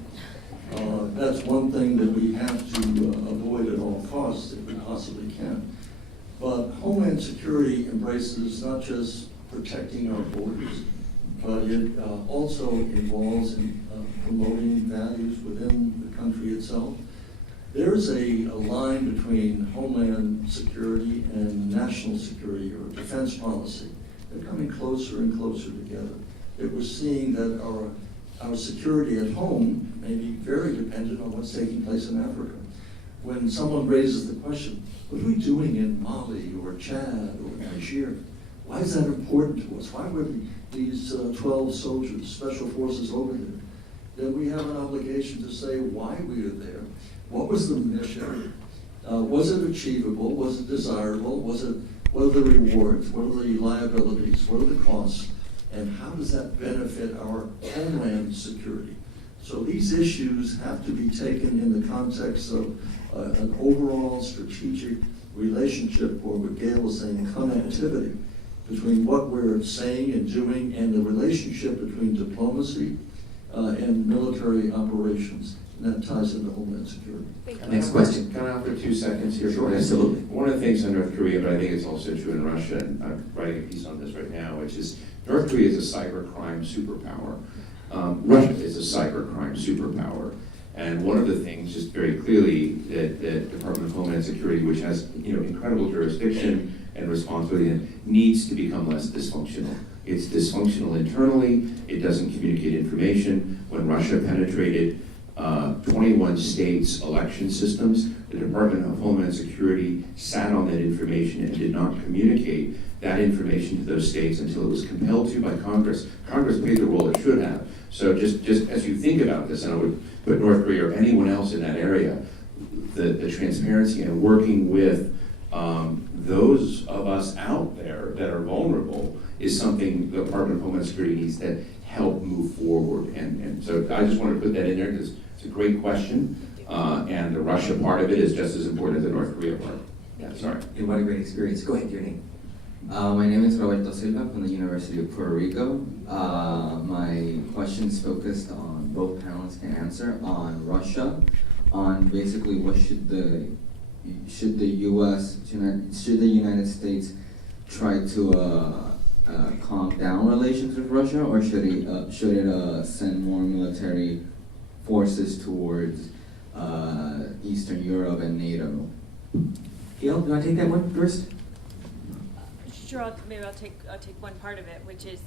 That's one thing that we have to avoid at all costs if we possibly can. But Homeland Security embraces not just protecting our borders, but it also involves in promoting values within the country itself. There's a line between homeland security and national security or defense policy. They're coming closer and closer together. That we're seeing that our security at home may be very dependent on what's taking place in Africa. When someone raises the question, what are we doing in Mali or Chad or Niger? Why is that important to us? Why were these 12 soldiers, special forces over there? Then we have an obligation to say why we are there. What was the mission? Was it achievable? Was it desirable? What are the rewards? What are the liabilities? What are the costs? And how does that benefit our homeland security? So these issues have to be taken in the context of an overall strategic relationship, or what Gail was saying, connectivity between what we're saying and doing and the relationship between diplomacy and military operations. And that ties into homeland security. Next question. Can I offer 2 seconds here? Sure, absolutely. One of the things in North Korea, but I think it's also true in Russia, and I'm writing a piece on this right now, which is North Korea is a cybercrime superpower. Russia is a cybercrime superpower. And one of the things, just very clearly, that the Department of Homeland Security, which has incredible jurisdiction and responsibility, and needs to become less dysfunctional. It's dysfunctional internally. It doesn't communicate information. When Russia penetrated 21 states' election systems, the Department of Homeland Security sat on that information and did not communicate that information to those states until it was compelled to by Congress. Congress played the role it should have. So just as you think about this, and I would put North Korea or anyone else in that area, the transparency and working with those of us out there that are vulnerable is something the Department of Homeland Security needs to help move forward. And so I just wanted to put that in there because it's a great question. And the Russia part of it is just as important as the North Korea part. Yeah, sorry. And what a great experience. Go ahead, your name. My name is Roberto Silva from the University of Puerto Rico. My question is focused on, both panelists can answer, on Russia, on basically what should the United States try to calm down relations with Russia, or should it send more military forces towards Eastern Europe and NATO? Gail, do you want to take that one first? Sure, maybe I'll take one part of it, which is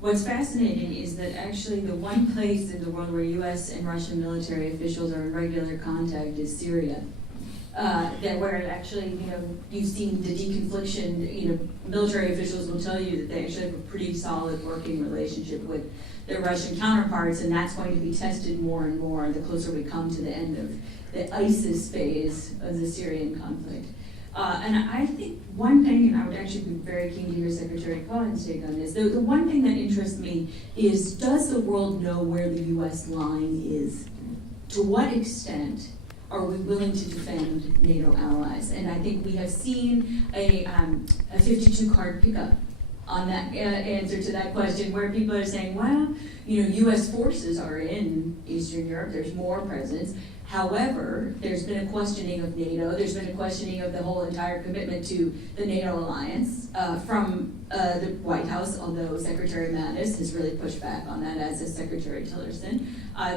What's fascinating is that actually the one place in the world where U.S. and Russian military officials are in regular contact is Syria. That where actually, you've seen the deconfliction, military officials will tell you that they actually have a pretty solid working relationship with their Russian counterparts, and that's going to be tested more and more the closer we come to the end of the ISIS phase of the Syrian conflict. And I think one thing, and I would actually be very keen to hear Secretary Cohen's take on this, the one thing that interests me is, does the world know where the U.S. line is? To what extent are we willing to defend NATO allies? And I think we have seen a 52-card pickup on that answer to that question, where people are saying, well, U.S. forces are in Eastern Europe, there's more presence. However, there's been a questioning of NATO, there's been a questioning of the whole entire commitment to the NATO alliance from the White House, although Secretary Mattis has really pushed back on that, as has Secretary Tillerson,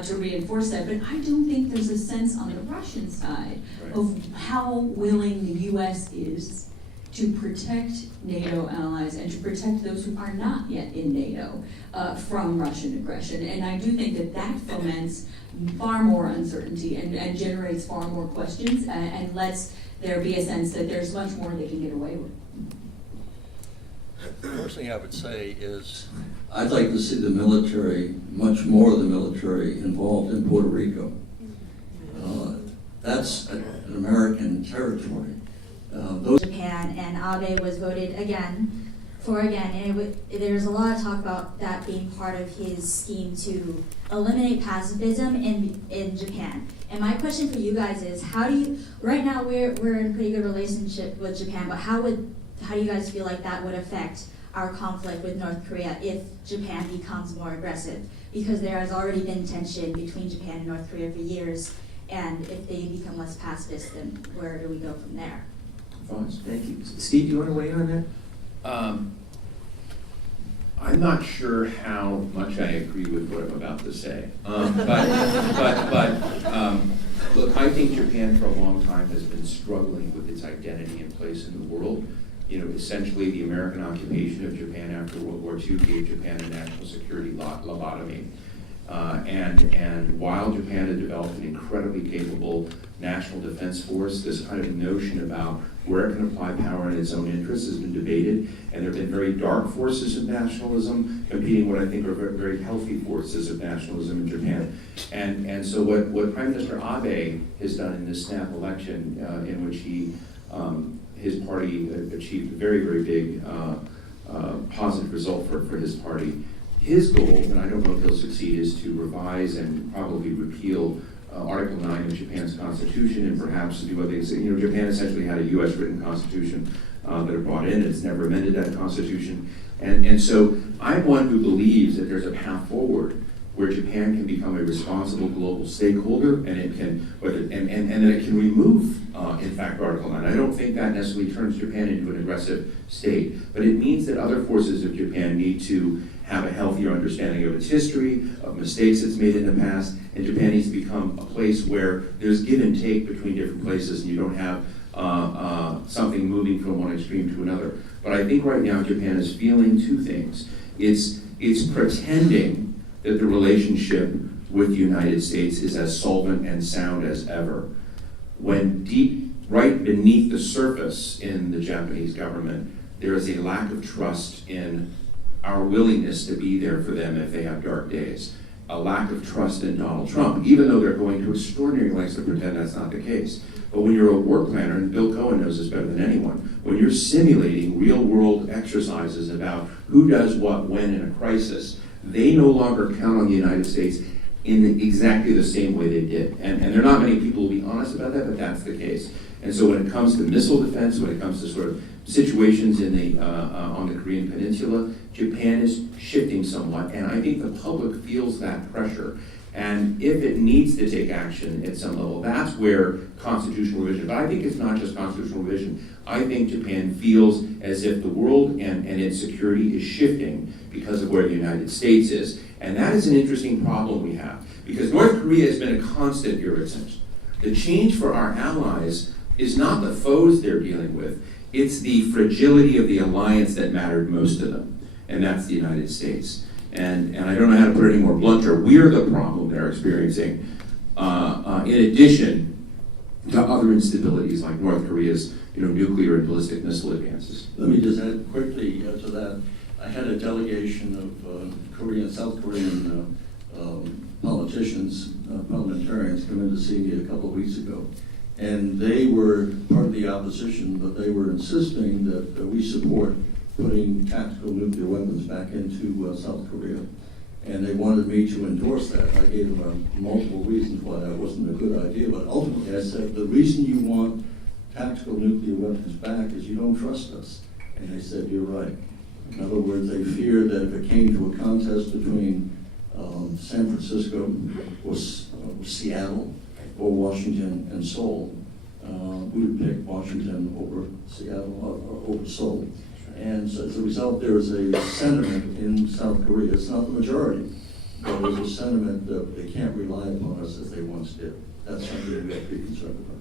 to reinforce that. But I don't think there's a sense on the Russian side of how willing the U.S. is to protect NATO allies and to protect those who are not yet in NATO from Russian aggression. And I do think that that foments far more uncertainty and generates far more questions and lets there be a sense that there's much more they can get away with. The first thing I would say is I'd like to see the military, much more of the military, involved in Puerto Rico. That's an American territory. Japan, and Abe was voted again, and there's a lot of talk about that being part of his scheme to eliminate pacifism in Japan. And my question for you guys is, right now we're in a pretty good relationship with Japan, but how do you guys feel like that would affect our conflict with North Korea if Japan becomes more aggressive? Because there has already been tension between Japan and North Korea for years, and if they become less pacifist, then where do we go from there? Thank you. Steve, do you want to weigh in on that? I'm not sure how much I agree with what I'm about to say, Look, I think Japan for a long time has been struggling with its identity and place in the world. You know, essentially the American occupation of Japan after World War II gave Japan a national security lobotomy. And while Japan had developed an incredibly capable national defense force, this kind of notion about where it can apply power in its own interests has been debated, and there have been very dark forces of nationalism competing what I think are very, very healthy forces of nationalism in Japan. And so what Prime Minister Abe has done in this snap election, in which his party achieved a very, very big positive result for his party. His goal, and I don't know if he'll succeed, is to revise and probably repeal Article 9 of Japan's constitution and perhaps do what they say. You know, Japan essentially had a U.S. written constitution that it brought in. It's never amended that constitution. And so I'm one who believes that there's a path forward where Japan can become a responsible global stakeholder, and it can, and that it can remove, in fact, Article 9. I don't think that necessarily turns Japan into an aggressive state, but it means that other forces of Japan need to have a healthier understanding of its history, of mistakes it's made in the past, and Japan needs to become a place where there's give and take between different places, and you don't have something moving from one extreme to another. But I think right now Japan is feeling two things. It's pretending that the relationship with the United States is as solvent and sound as ever, when deep, right beneath the surface in the Japanese government, there is a lack of trust in our willingness to be there for them if they have dark days. A lack of trust in Donald Trump, even though they're going to extraordinary lengths to pretend that's not the case. But when you're a war planner, and Bill Cohen knows this better than anyone, when you're simulating real world exercises about who does what when in a crisis, they no longer count on the United States in exactly the same way they did. And there are not many people who will be honest about that, but that's the case. And so when it comes to missile defense, when it comes to sort of situations in the on the Korean Peninsula, Japan is shifting somewhat, and I think the public feels that pressure. And if it needs to take action at some level, that's where constitutional revision, but I think it's not just constitutional revision. I think Japan feels as if the world and its security is shifting because of where the United States is. And that is an interesting problem we have, because North Korea has been a constant irritant. The change for our allies is not the foes they're dealing with, it's the fragility of the alliance that mattered most to them, and that's the United States. And I don't know how to put it any more blunter. We're the problem they're experiencing, in addition to other instabilities like North Korea's nuclear and ballistic missile advances. Let me just add quickly to that. I had a delegation of South Korean politicians, parliamentarians come in to see me a couple of weeks ago. And they were part of the opposition, but they were insisting that we support putting tactical nuclear weapons back into South Korea. And they wanted me to endorse that. I gave them multiple reasons why that wasn't a good idea, but ultimately I said, the reason you want tactical nuclear weapons back is you don't trust us. And they said, you're right. In other words, they feared that if it came to a contest between San Francisco or Seattle or Washington and Seoul, we would pick Washington over Seattle or over Seoul. And so as a result, there is a sentiment in South Korea, it's not the majority, but there's a sentiment that they can't rely upon us as they once did. That's something we have to be concerned about.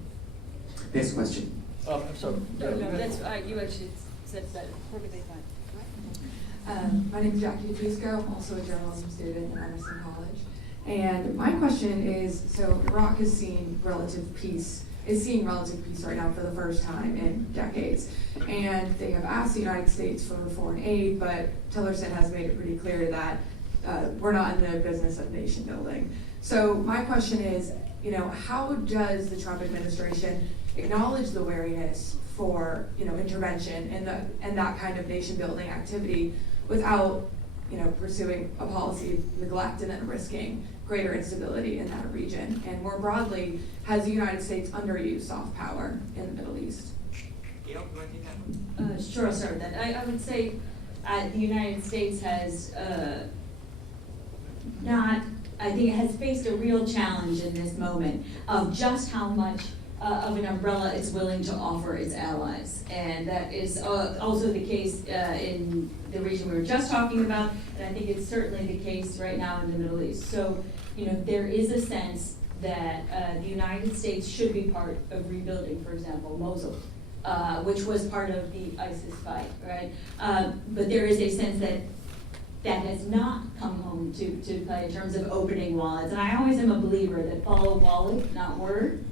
Next question. Oh, I'm sorry. No, that's, you actually said that perfectly fine. My name is Jackie DeFusco. I'm also a journalism student at Emerson College. And my question is, so Iraq has seen relative peace, is seeing relative peace right now for the first time in decades. And they have asked the United States for foreign aid, but Tillerson has made it pretty clear that we're not in the business of nation building. So my question is, how does the Trump administration acknowledge the wariness for intervention and that kind of nation building activity without pursuing a policy of neglect and then risking greater instability in that region? And more broadly, has the United States underused soft power in the Middle East? Sure, I'll start with that. I would say the United States has I think it has faced a real challenge in this moment of just how much of an umbrella it's willing to offer its allies. And that is also the case in the region we were just talking about, and I think it's certainly the case right now in the Middle East. So, there is a sense that the United States should be part of rebuilding, for example, Mosul, which was part of the ISIS fight, right? But there is a sense that that has not come home to play in terms of opening wallets. And I always am a believer that follow wallet, not word.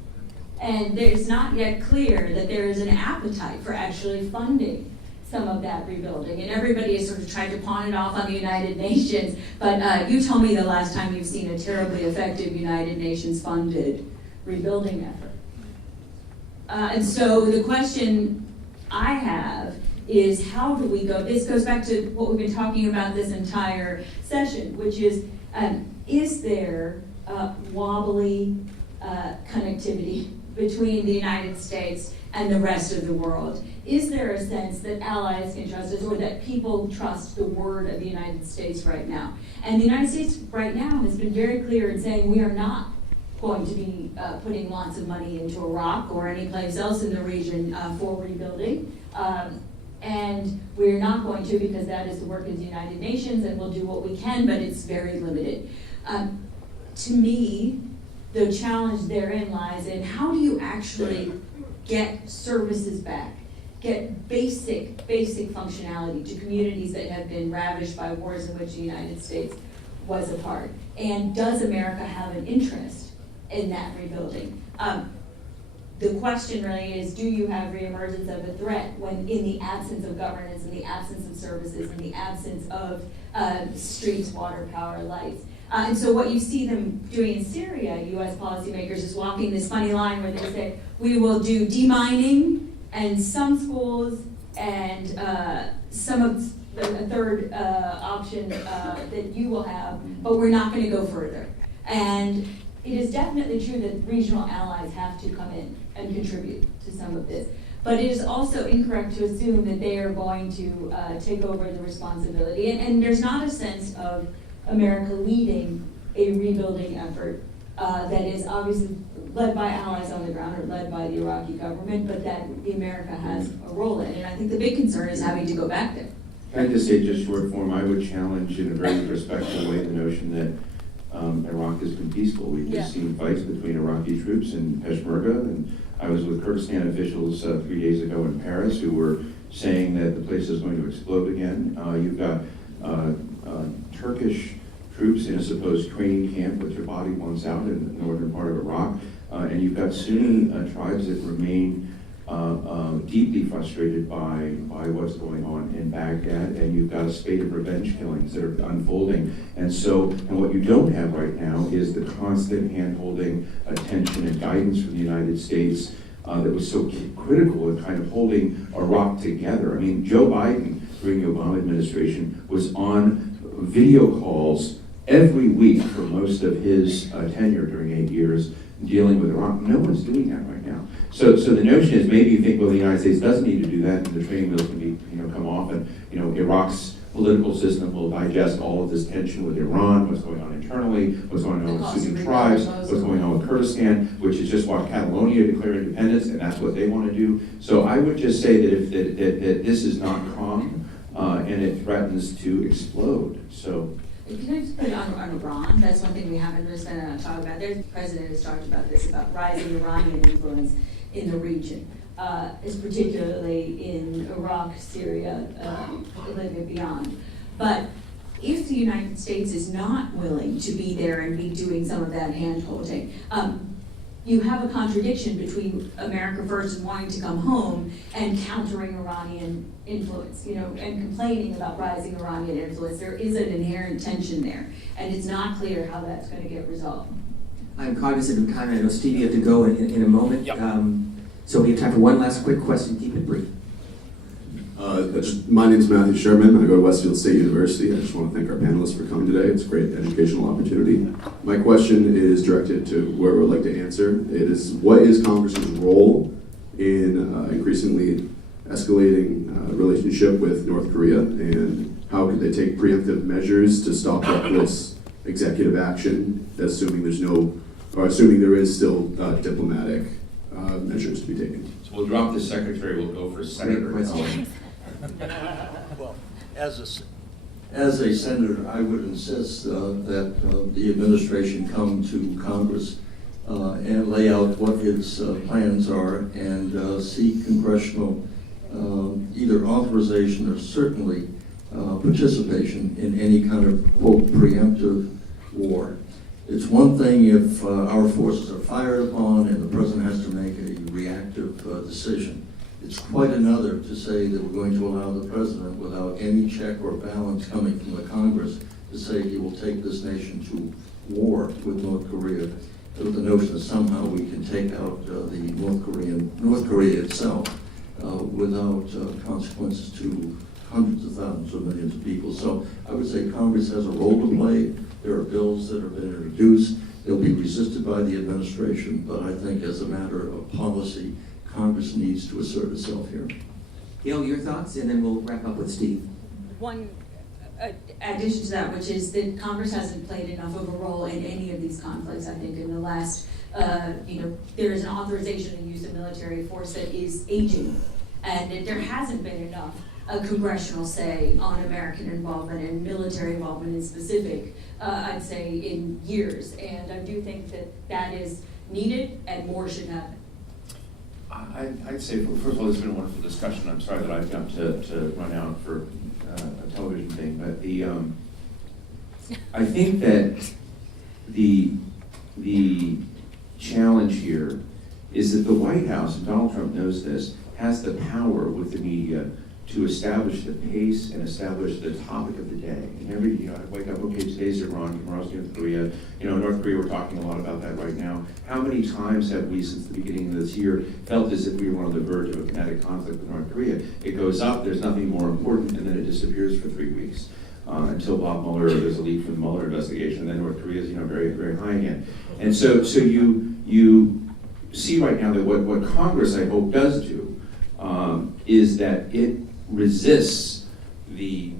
And it's not yet clear that there is an appetite for actually funding some of that rebuilding. And everybody has sort of tried to pawn it off on the United Nations. But you tell me the last time you've seen a terribly effective United Nations funded rebuilding effort. And so the question I have is, how do we go? This goes back to what we've been talking about this entire session, which is there wobbly connectivity between the United States and the rest of the world? Is there a sense that allies can trust us, or that people trust the word of the United States right now? And the United States right now has been very clear in saying we are not going to be putting lots of money into Iraq or any place else in the region for rebuilding. And we're not going to, because that is the work of the United Nations, and we'll do what we can, but it's very limited. To me, the challenge therein lies in, how do you actually get services back, get basic functionality to communities that have been ravaged by wars in which the United States was a part? And does America have an interest in that rebuilding? The question really is, do you have reemergence of a threat when, in the absence of governance, in the absence of services, in the absence of streets, water, power, lights? And so what you see them doing in Syria, US policymakers, is walking this funny line where they say, we will do demining and some schools and some of the third option that you will have, but we're not going to go further. And it is definitely true that regional allies have to come in and contribute to some of this. But it is also incorrect to assume that they are going to take over the responsibility. And there's not a sense of America leading a rebuilding effort that is obviously led by allies on the ground or led by the Iraqi government, but that America has a role in. And I think the big concern is having to go back there. Can I just say, just short form, I would challenge in a very respectful way the notion that Iraq has been peaceful. We've just seen fights between Iraqi troops and Peshmerga, and I was with Kurdistan officials 3 days ago in Paris who were saying that the place is going to explode again. You've got Turkish troops in a supposed training camp with their body once out in the northern part of Iraq, and you've got Sunni tribes that remain deeply frustrated by what's going on in Baghdad, and you've got a spate of revenge killings that are unfolding. And what you don't have right now is the constant hand-holding, attention, and guidance from the United States that was so critical in kind of holding Iraq together. I mean, Joe Biden, during the Obama administration, was on video calls every week for most of his tenure during 8 years, dealing with Iraq. No one's doing that right now. So the notion is, maybe you think, well, the United States doesn't need to do that, and the training wheels can be, come off, and Iraq's political system will digest all of this tension with Iran, what's going on internally, what's going on with Sunni tribes, what's going on with Kurdistan, which is just watched Catalonia declare independence, and that's what they want to do. So I would just say that if that this is not calm, and it threatens to explode. So. Can I just put it on Iran? That's one thing we haven't really spent enough time about. The president has talked about this, about rising Iranian influence in the region, is particularly in Iraq, Syria, Libya, beyond. But if the United States is not willing to be there and be doing some of that hand-holding, you have a contradiction between America first and wanting to come home and countering Iranian influence, and complaining about rising Iranian influence. There is an inherent tension there, and it's not clear how that's going to get resolved. I'm cognizant of time. I know, Steve, you have to go in a moment. Yep. So we have time for one last quick question. Keep it brief. My name is Matthew Sherman. I go to Westfield State University. I just want to thank our panelists for coming today. It's a great educational opportunity. My question is directed to whoever would like to answer. It is, what is Congress's role in increasingly escalating relationship with North Korea, and how could they take preemptive measures to stop reckless executive action, assuming there is still diplomatic measures to be taken? So we'll drop the secretary, we'll go for Senator. Well, as a senator, I would insist that the administration come to Congress and lay out what its plans are and seek congressional either authorization or certainly participation in any kind of, quote, preemptive war. It's one thing if our forces are fired upon and the president has to make a reactive decision. It's quite another to say that we're going to allow the president, without any check or balance coming from the Congress, to say he will take this nation to war with North Korea, with the notion that somehow we can take out the North Korea itself without consequences to hundreds of thousands or millions of people. So I would say Congress has a role to play. There are bills that have been introduced. They'll be resisted by the administration, but I think as a matter of policy, Congress needs to assert itself here. Gail, your thoughts, and then we'll wrap up with Steve. One, Addition to that, which is that Congress hasn't played enough of a role in any of these conflicts. I think in the last, there is an authorization to use the military force that is aging, and there hasn't been enough congressional say on American involvement and military involvement in specific, I'd say, in years. And I do think that that is needed and more should happen. I'd say, first of all, it's been a wonderful discussion. I'm sorry that I've got to run out for a television thing, but I think that the challenge here is that the White House, and Donald Trump knows this, has the power with the media to establish the pace and establish the topic of the day. And I wake up, okay, today's Iran, tomorrow's North Korea. North Korea, we're talking a lot about that right now. How many times have we, since the beginning of this year, felt as if we were on the verge of a kinetic conflict with North Korea? It goes up, there's nothing more important, and then it disappears for 3 weeks. Until Bob Mueller, or there's a leak from the Mueller investigation, and then North Korea is very, very high again. And so you see right now that what Congress, I hope, does do is that it resists the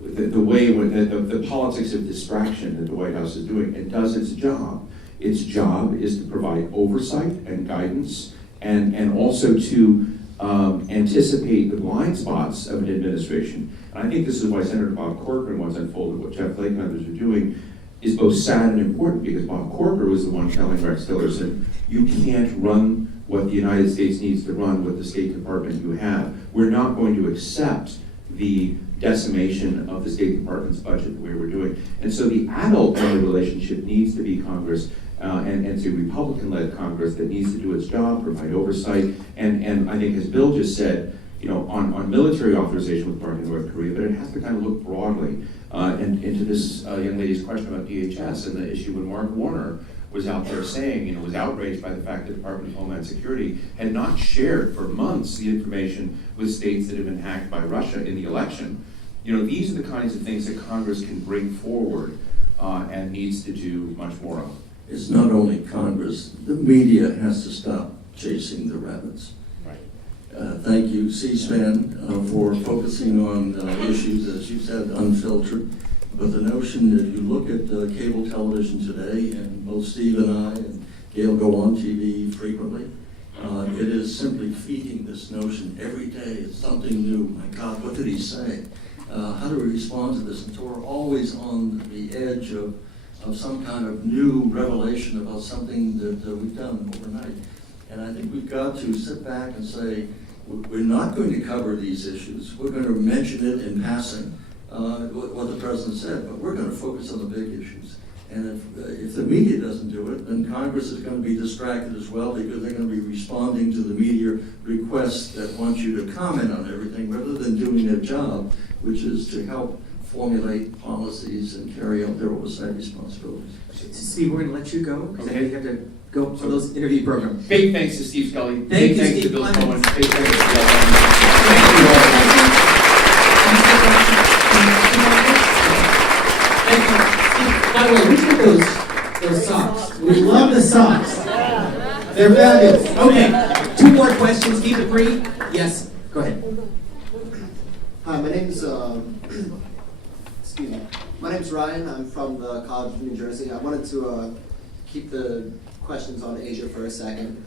way the politics of distraction that the White House is doing, and does its job. Its job is to provide oversight and guidance, and also to anticipate the blind spots of an administration. And I think this is why Senator Bob Corker, once unfolded what Jeff Flake and others are doing, is both sad and important, because Bob Corker was the one telling Rex Tillerson, you can't run what the United States needs to run with the State Department you have. We're not going to accept the decimation of the State Department's budget the way we're doing. And so the adult in the relationship needs to be Congress, and it's a Republican-led Congress that needs to do its job, provide oversight, and I think, as Bill just said, on military authorization with regard to North Korea, but it has to kind of look broadly. And into this young lady's question about DHS and the issue when Mark Warner was out there saying, was outraged by the fact that the Department of Homeland Security had not shared for months the information with states that had been hacked by Russia in the election. These are the kinds of things that Congress can bring forward and needs to do much more of. It's not only Congress, the media has to stop chasing the rabbits. Right. Thank you, C-SPAN, for focusing on issues, as you said, unfiltered. But the notion that you look at cable television today, and both Steve and I and Gail go on TV frequently, it is simply feeding this notion every day. It's something new. My God, what did he say? How do we respond to this? And so we're always on the edge of some kind of new revelation about something that we've done overnight. And I think we've got to sit back and say, we're not going to cover these issues. We're going to mention it in passing, what the president said, but we're going to focus on the big issues. And if the media doesn't do it, then Congress is going to be distracted as well, because they're going to be responding to the media requests that want you to comment on everything rather than doing their job, which is to help formulate policies and carry out their oversight responsibilities. Steve, we're going to let you go, because Okay. you have to go for those interview programs. Big thanks to Steve Scully. Thank Big you, thanks Steve to Bill Clements. Cohen. Big thanks to Bill Thank you all. Thank you. By the way, look at those socks. We love the socks. They're fabulous. Okay, 2 more questions. Keep it brief. Yes, go ahead. Hi, my name's excuse me. My name's Ryan. I'm from the College of New Jersey. I wanted to keep the questions on Asia for a second.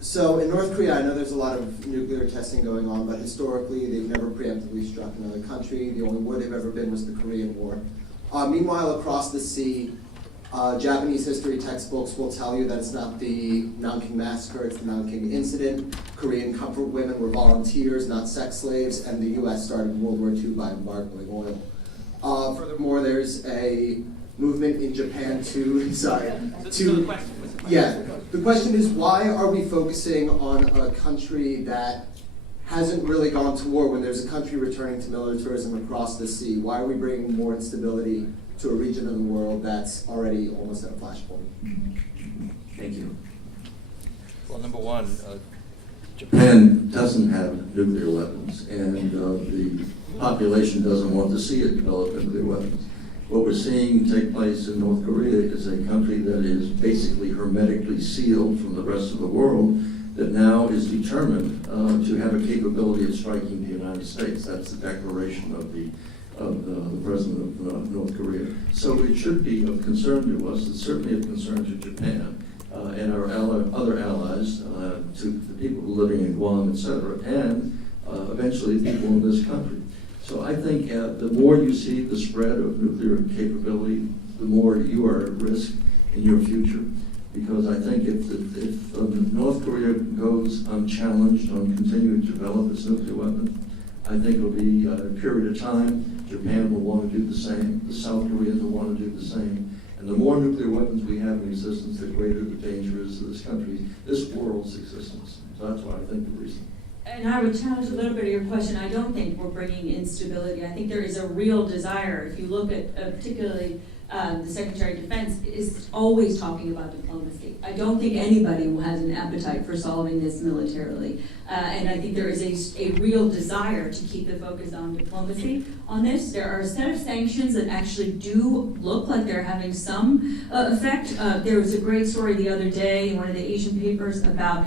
So in North Korea, I know there's a lot of nuclear testing going on, but historically they've never preemptively struck another country. The only war they've ever been was the Korean War. Meanwhile, across the sea, Japanese history textbooks will tell you that it's not the Nanking Massacre, it's the Nanking Incident. Korean comfort women were volunteers, not sex slaves, and the U.S. started World War II by embargoing oil. Furthermore, there's a movement in Japan the question is, why are we focusing on a country that hasn't really gone to war when there's a country returning to militarism across the sea? Why are we bringing more instability to a region of the world that's already almost at a flashpoint? Thank you. Well, number one, Japan doesn't have nuclear weapons, and the population doesn't want to see it develop nuclear weapons. What we're seeing take place in North Korea is a country that is basically hermetically sealed from the rest of the world, that now is determined to have a capability of striking the United States. That's the declaration of the president of North Korea. So it should be of concern to us. It's certainly of concern to Japan and our other allies, to the people living in Guam, etc., and eventually people in this country. So I think the more you see the spread of nuclear capability, the more you are at risk in your future. Because I think if North Korea goes unchallenged on continuing to develop its nuclear weapon, I think it'll be a period of time. Japan will want to do the same. The South Koreans will want to do the same. And the more nuclear weapons we have in existence, the greater the danger is to this country, this world's existence. So that's why I think the reason. And I would challenge a little bit of your question. I don't think we're bringing instability. I think there is a real desire. If you look at particularly the Secretary of Defense is always talking about diplomacy. I don't think anybody has an appetite for solving this militarily. And I think there is a real desire to keep the focus on diplomacy on this. There are a set of sanctions that actually do look like they're having some effect. There was a great story the other day in one of the Asian papers about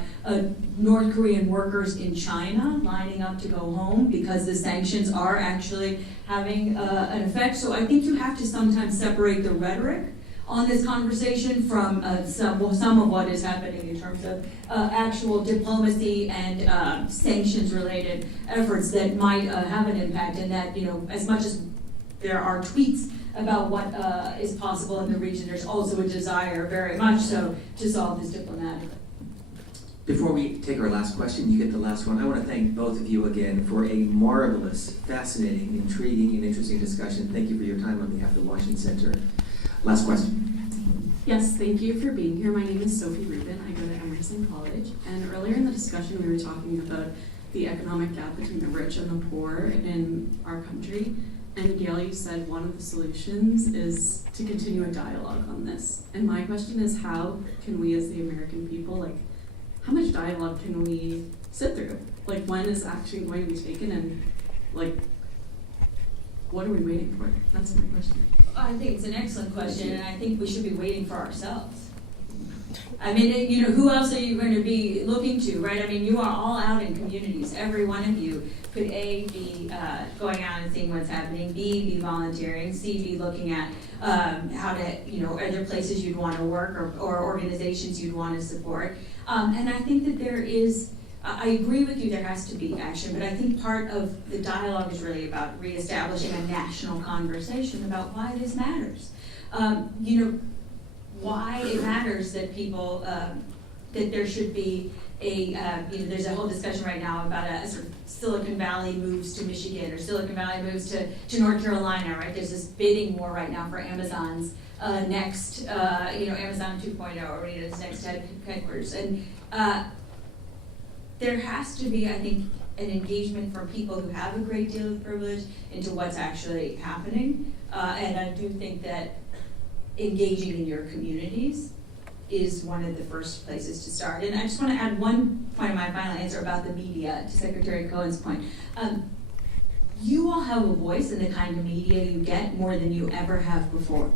North Korean workers in China lining up to go home because the sanctions are actually having an effect. So I think you have to sometimes separate the rhetoric on this conversation from some of what is happening in terms of actual diplomacy and sanctions-related efforts that might have an impact, and that, you know, as much as there are tweets about what is possible in the region, there's also a desire, very much so, to solve this diplomatically. Before we take our last question, you get the last one. I want to thank both of you again for a marvelous, fascinating, intriguing, and interesting discussion. Thank you for your time on behalf of the Washington Center. Last question. Yes, thank you for being here. My name is Sophie Rubin. I go to Emerson College. And earlier in the discussion, we were talking about the economic gap between the rich and the poor in our country. And Gail, you said one of the solutions is to continue a dialogue on this. And my question is, how can we as the American people, like, how much dialogue can we sit through? Like, when is action going to be taken, and, like, what are we waiting for? That's my question. I think it's an excellent question, and I think we should be waiting for ourselves. I mean, you know, who else are you going to be looking to, right? I mean, you are all out in communities. Every one of you could A, be going out and seeing what's happening, B, be volunteering, C, be looking at how to, you know, are there places you'd want to work or organizations you'd want to support. And I think that there is, I agree with you, there has to be action, but I think part of the dialogue is really about reestablishing a national conversation about why this matters. You know, why it matters that people, that there should be a, you know, there's a whole discussion right now about a sort of Silicon Valley moves to Michigan or Silicon Valley moves to North Carolina, right? There's this bidding war right now for Amazon's next, you know, Amazon 2.0, or you know, its next headquarters. And there has to be, I think, an engagement from people who have a great deal of privilege into what's actually happening. And I do think that engaging in your communities is one of the first places to start. And I just want to add one point of my final answer about the media, to Secretary Cohen's point. You all have a voice in the kind of media you get more than you ever have before.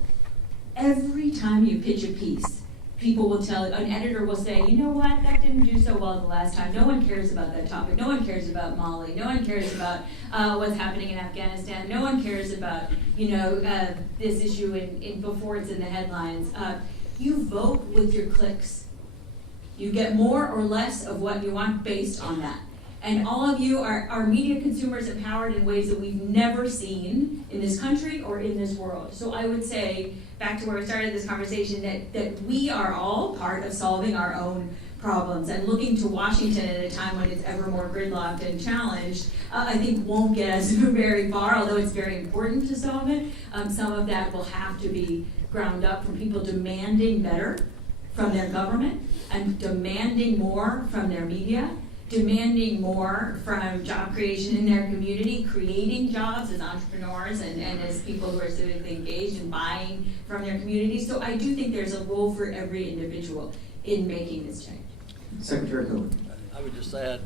Every time you pitch a piece, people will tell, an editor will say, you know what, that didn't do so well the last time. No one cares about that topic. No one cares about Mali. No one cares about what's happening in Afghanistan. No one cares about, you know, this issue before it's in the headlines. You vote with your clicks. You get more or less of what you want based on that. And all of you are media consumers empowered in ways that we've never seen in this country or in this world. So I would say, back to where we started this conversation, that we are all part of solving our own problems, and looking to Washington at a time when it's ever more gridlocked and challenged, I think won't get us very far, although it's very important to solve it. Some of that will have to be ground up from people demanding better from their government and demanding more from their media, demanding more from job creation in their community, creating jobs as entrepreneurs and as people who are civically engaged and buying from their communities. So I do think there's a role for every individual in making this change. Secretary Cohen. I would just add,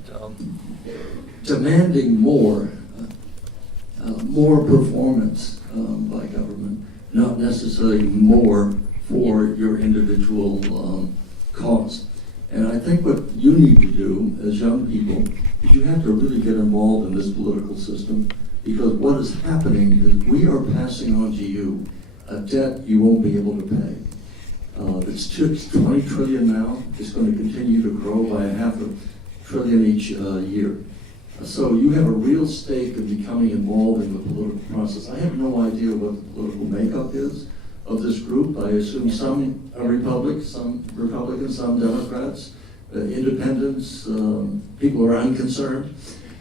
demanding more performance by government, not necessarily more for your individual cause. And I think what you need to do as young people is you have to really get involved in this political system, because what is happening is we are passing on to you a debt you won't be able to pay. It's 20 trillion now. It's going to continue to grow by $0.5 trillion each year. So you have a real stake in becoming involved in the political process. I have no idea what the political makeup is of this group. I assume some are Republicans, some Democrats, independents, people who are unconcerned.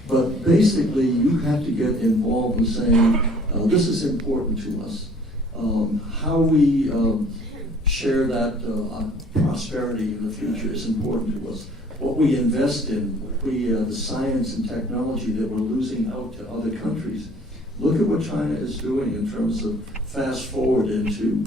But basically, you have to get involved in saying, this is important to us. How we share that prosperity in the future is important to us. What we invest in, the science and technology that we're losing out to other countries. Look at what China is doing in terms of fast forward into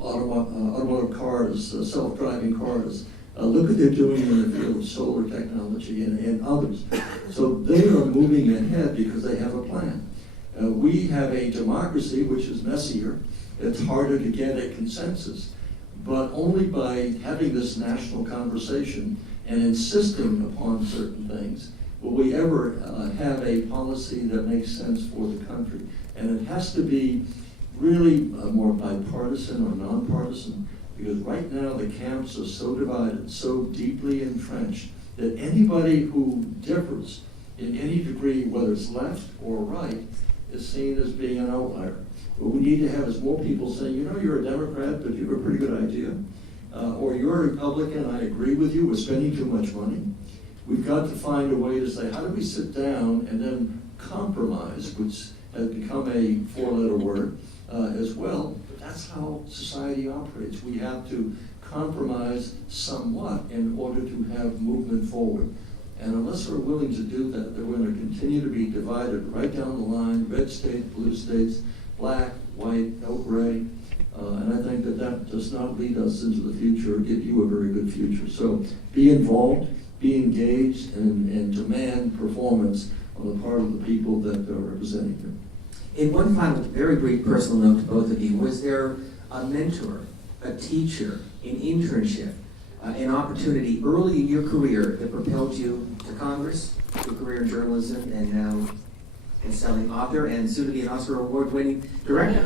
automotive cars, self-driving cars. Look what they're doing in the field of solar technology and others. So they are moving ahead because they have a plan. We have a democracy which is messier. It's harder to get a consensus, but only by having this national conversation and insisting upon certain things will we ever have a policy that makes sense for the country. And it has to be really more bipartisan or nonpartisan, because right now the camps are so divided, so deeply entrenched, that anybody who differs in any degree, whether it's left or right, is seen as being an outlier. What we need to have is more people saying, you know, you're a Democrat, but you have a pretty good idea. Or you're a Republican, I agree with you, we're spending too much money. We've got to find a way to say, how do we sit down and then compromise, which has become a four-letter word as well. But that's how society operates. We have to compromise somewhat in order to have movement forward. And unless we're willing to do that, then we're going to continue to be divided right down the line, red states, blue states, black, white, no gray. And I think that does not lead us into the future or give you a very good future. So be involved, be engaged, and demand performance on the part of the people that are representing you. In one final, very brief personal note to both of you, was there a mentor, a teacher, an internship, an opportunity early in your career that propelled you to Congress, to a career in journalism, and now best-selling author and soon to be an Oscar award-winning director?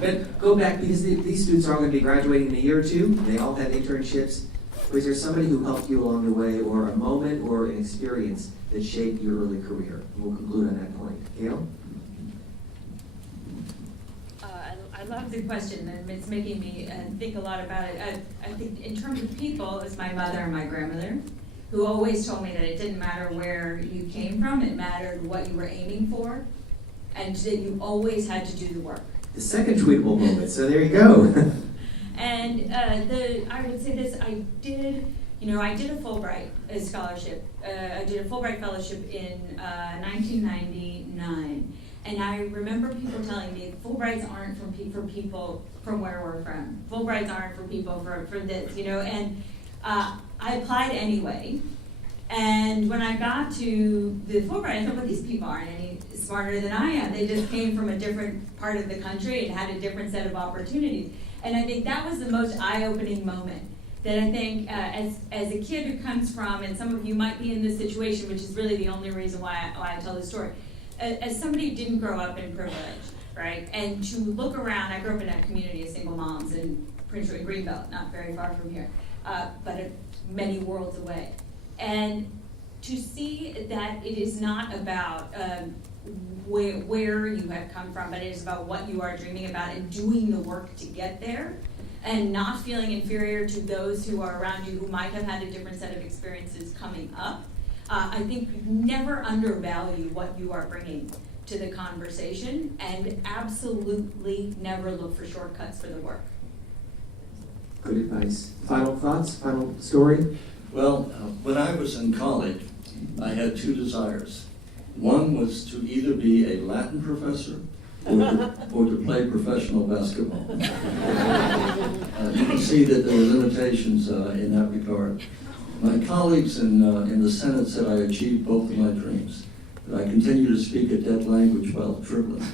But go back, because these students are all going to be graduating in a year or two. They all had internships. Was there somebody who helped you along the way, or a moment or an experience that shaped your early career? And we'll conclude on that point. Gail? I love the question, and it's making me think a lot about it. I think in terms of people, it's my mother and my grandmother, who always told me that it didn't matter where you came from, it mattered what you were aiming for, and that you always had to do the work. The second tweetable moment, so there you go. And I would say this, I did a Fulbright scholarship. I did a Fulbright fellowship in 1999. And I remember people telling me, Fulbrights aren't for people from where we're from. Fulbrights aren't for people for this, and I applied anyway. And when I got to the Fulbright, I thought, well, these people aren't any smarter than I am. They just came from a different part of the country and had a different set of opportunities. And I think that was the most eye-opening moment. That I think as a kid who comes from, and some of you might be in this situation, which is really the only reason why I tell this story, as somebody who didn't grow up in privilege, right? And to look around, I grew up in a community of single moms in Prince Rupert, Greenbelt, not very far from here, but many worlds away. And to see that it is not about where you have come from, but it is about what you are dreaming about and doing the work to get there, and not feeling inferior to those who are around you who might have had a different set of experiences coming up. I think never undervalue what you are bringing to the conversation, and absolutely never look for shortcuts for the work. Good advice. Final thoughts? Final story? Well, when I was in college, I had two desires. One was to either be a Latin professor or to play professional basketball. You can see that there were limitations in that regard. My colleagues in the Senate said I achieved both of my dreams, that I continue to speak a dead language while dribbling.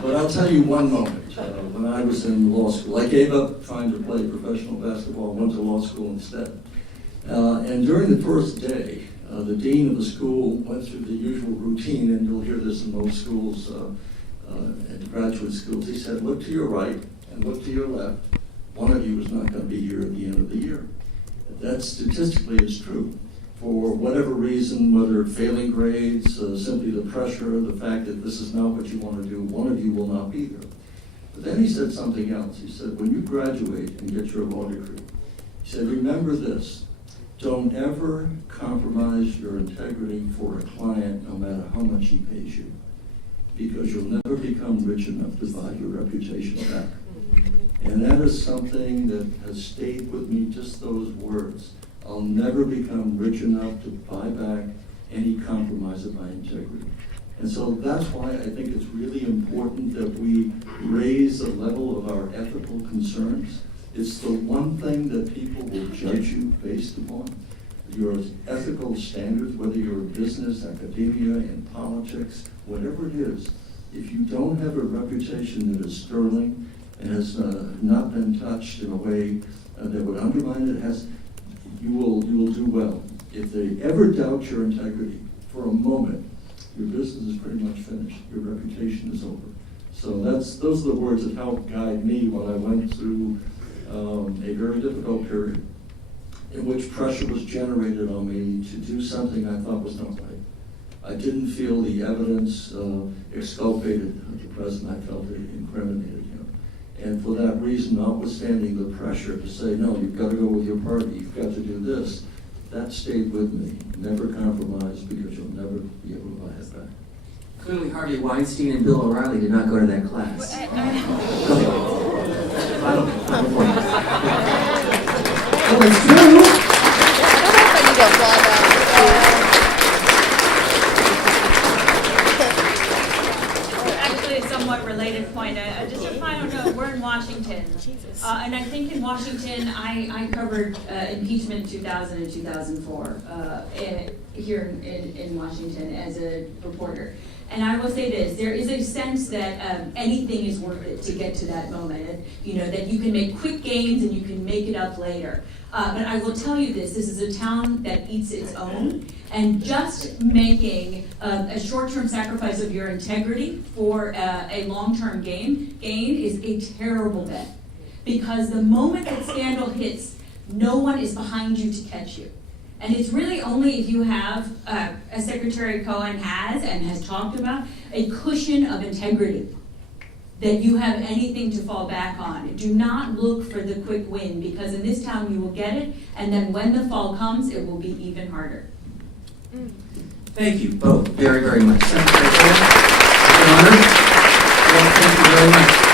But I'll tell you one moment. When I was in law school, I gave up trying to play professional basketball and went to law school instead. And during the first day, the dean of the school went through the usual routine, and you'll hear this in most schools, and graduate schools. He said, look to your right and look to your left. One of you is not going to be here at the end of the year. That statistically is true. For whatever reason, whether failing grades, simply the pressure, the fact that this is not what you want to do, one of you will not be there. But then he said something else. He said, when you graduate and get your law degree, he said, remember this, don't ever compromise your integrity for a client no matter how much he pays you, because you'll never become rich enough to buy your reputation back. And that is something that has stayed with me, just those words. I'll never become rich enough to buy back any compromise of my integrity. And so that's why I think it's really important that we raise the level of our ethical concerns. It's the one thing that people will judge you based upon. Your ethical standards, whether you're in business, academia, in politics, whatever it is, if you don't have a reputation that is sterling and has not been touched in a way that would undermine it, you will do well. If they ever doubt your integrity for a moment, your business is pretty much finished. Your reputation is over. So those are the words that helped guide me when I went through a very difficult period in which pressure was generated on me to do something I thought was not right. I didn't feel the evidence exculpated the president. I felt it incriminated him. And for that reason, notwithstanding the pressure to say, no, you've got to go with your party, you've got to do this, that stayed with me. Never compromise, because you'll never be able to buy it back. Clearly Harvey Weinstein and Bill O'Reilly did not go to that class. Final point. Well, it's true. Actually, a somewhat related point. Just a final note, we're in Washington. And I think in Washington, I covered impeachment 2000 and 2004 here in Washington as a reporter. And I will say this, there is a sense that anything is worth it to get to that moment. You know, that you can make quick gains and you can make it up later. But I will tell you this is a town that eats its own, and just making a short-term sacrifice of your integrity for a long-term gain is a terrible bet. Because the moment that scandal hits, no one is behind you to catch you. And it's really only if you have, as Secretary Cohen has talked about, a cushion of integrity that you have anything to fall back on. Do not look for the quick win, because in this town you will get it, and then when the fall comes, it will be even harder. Thank you both very, very much. Secretary Cohen, it's an honor. Well, thank you very much.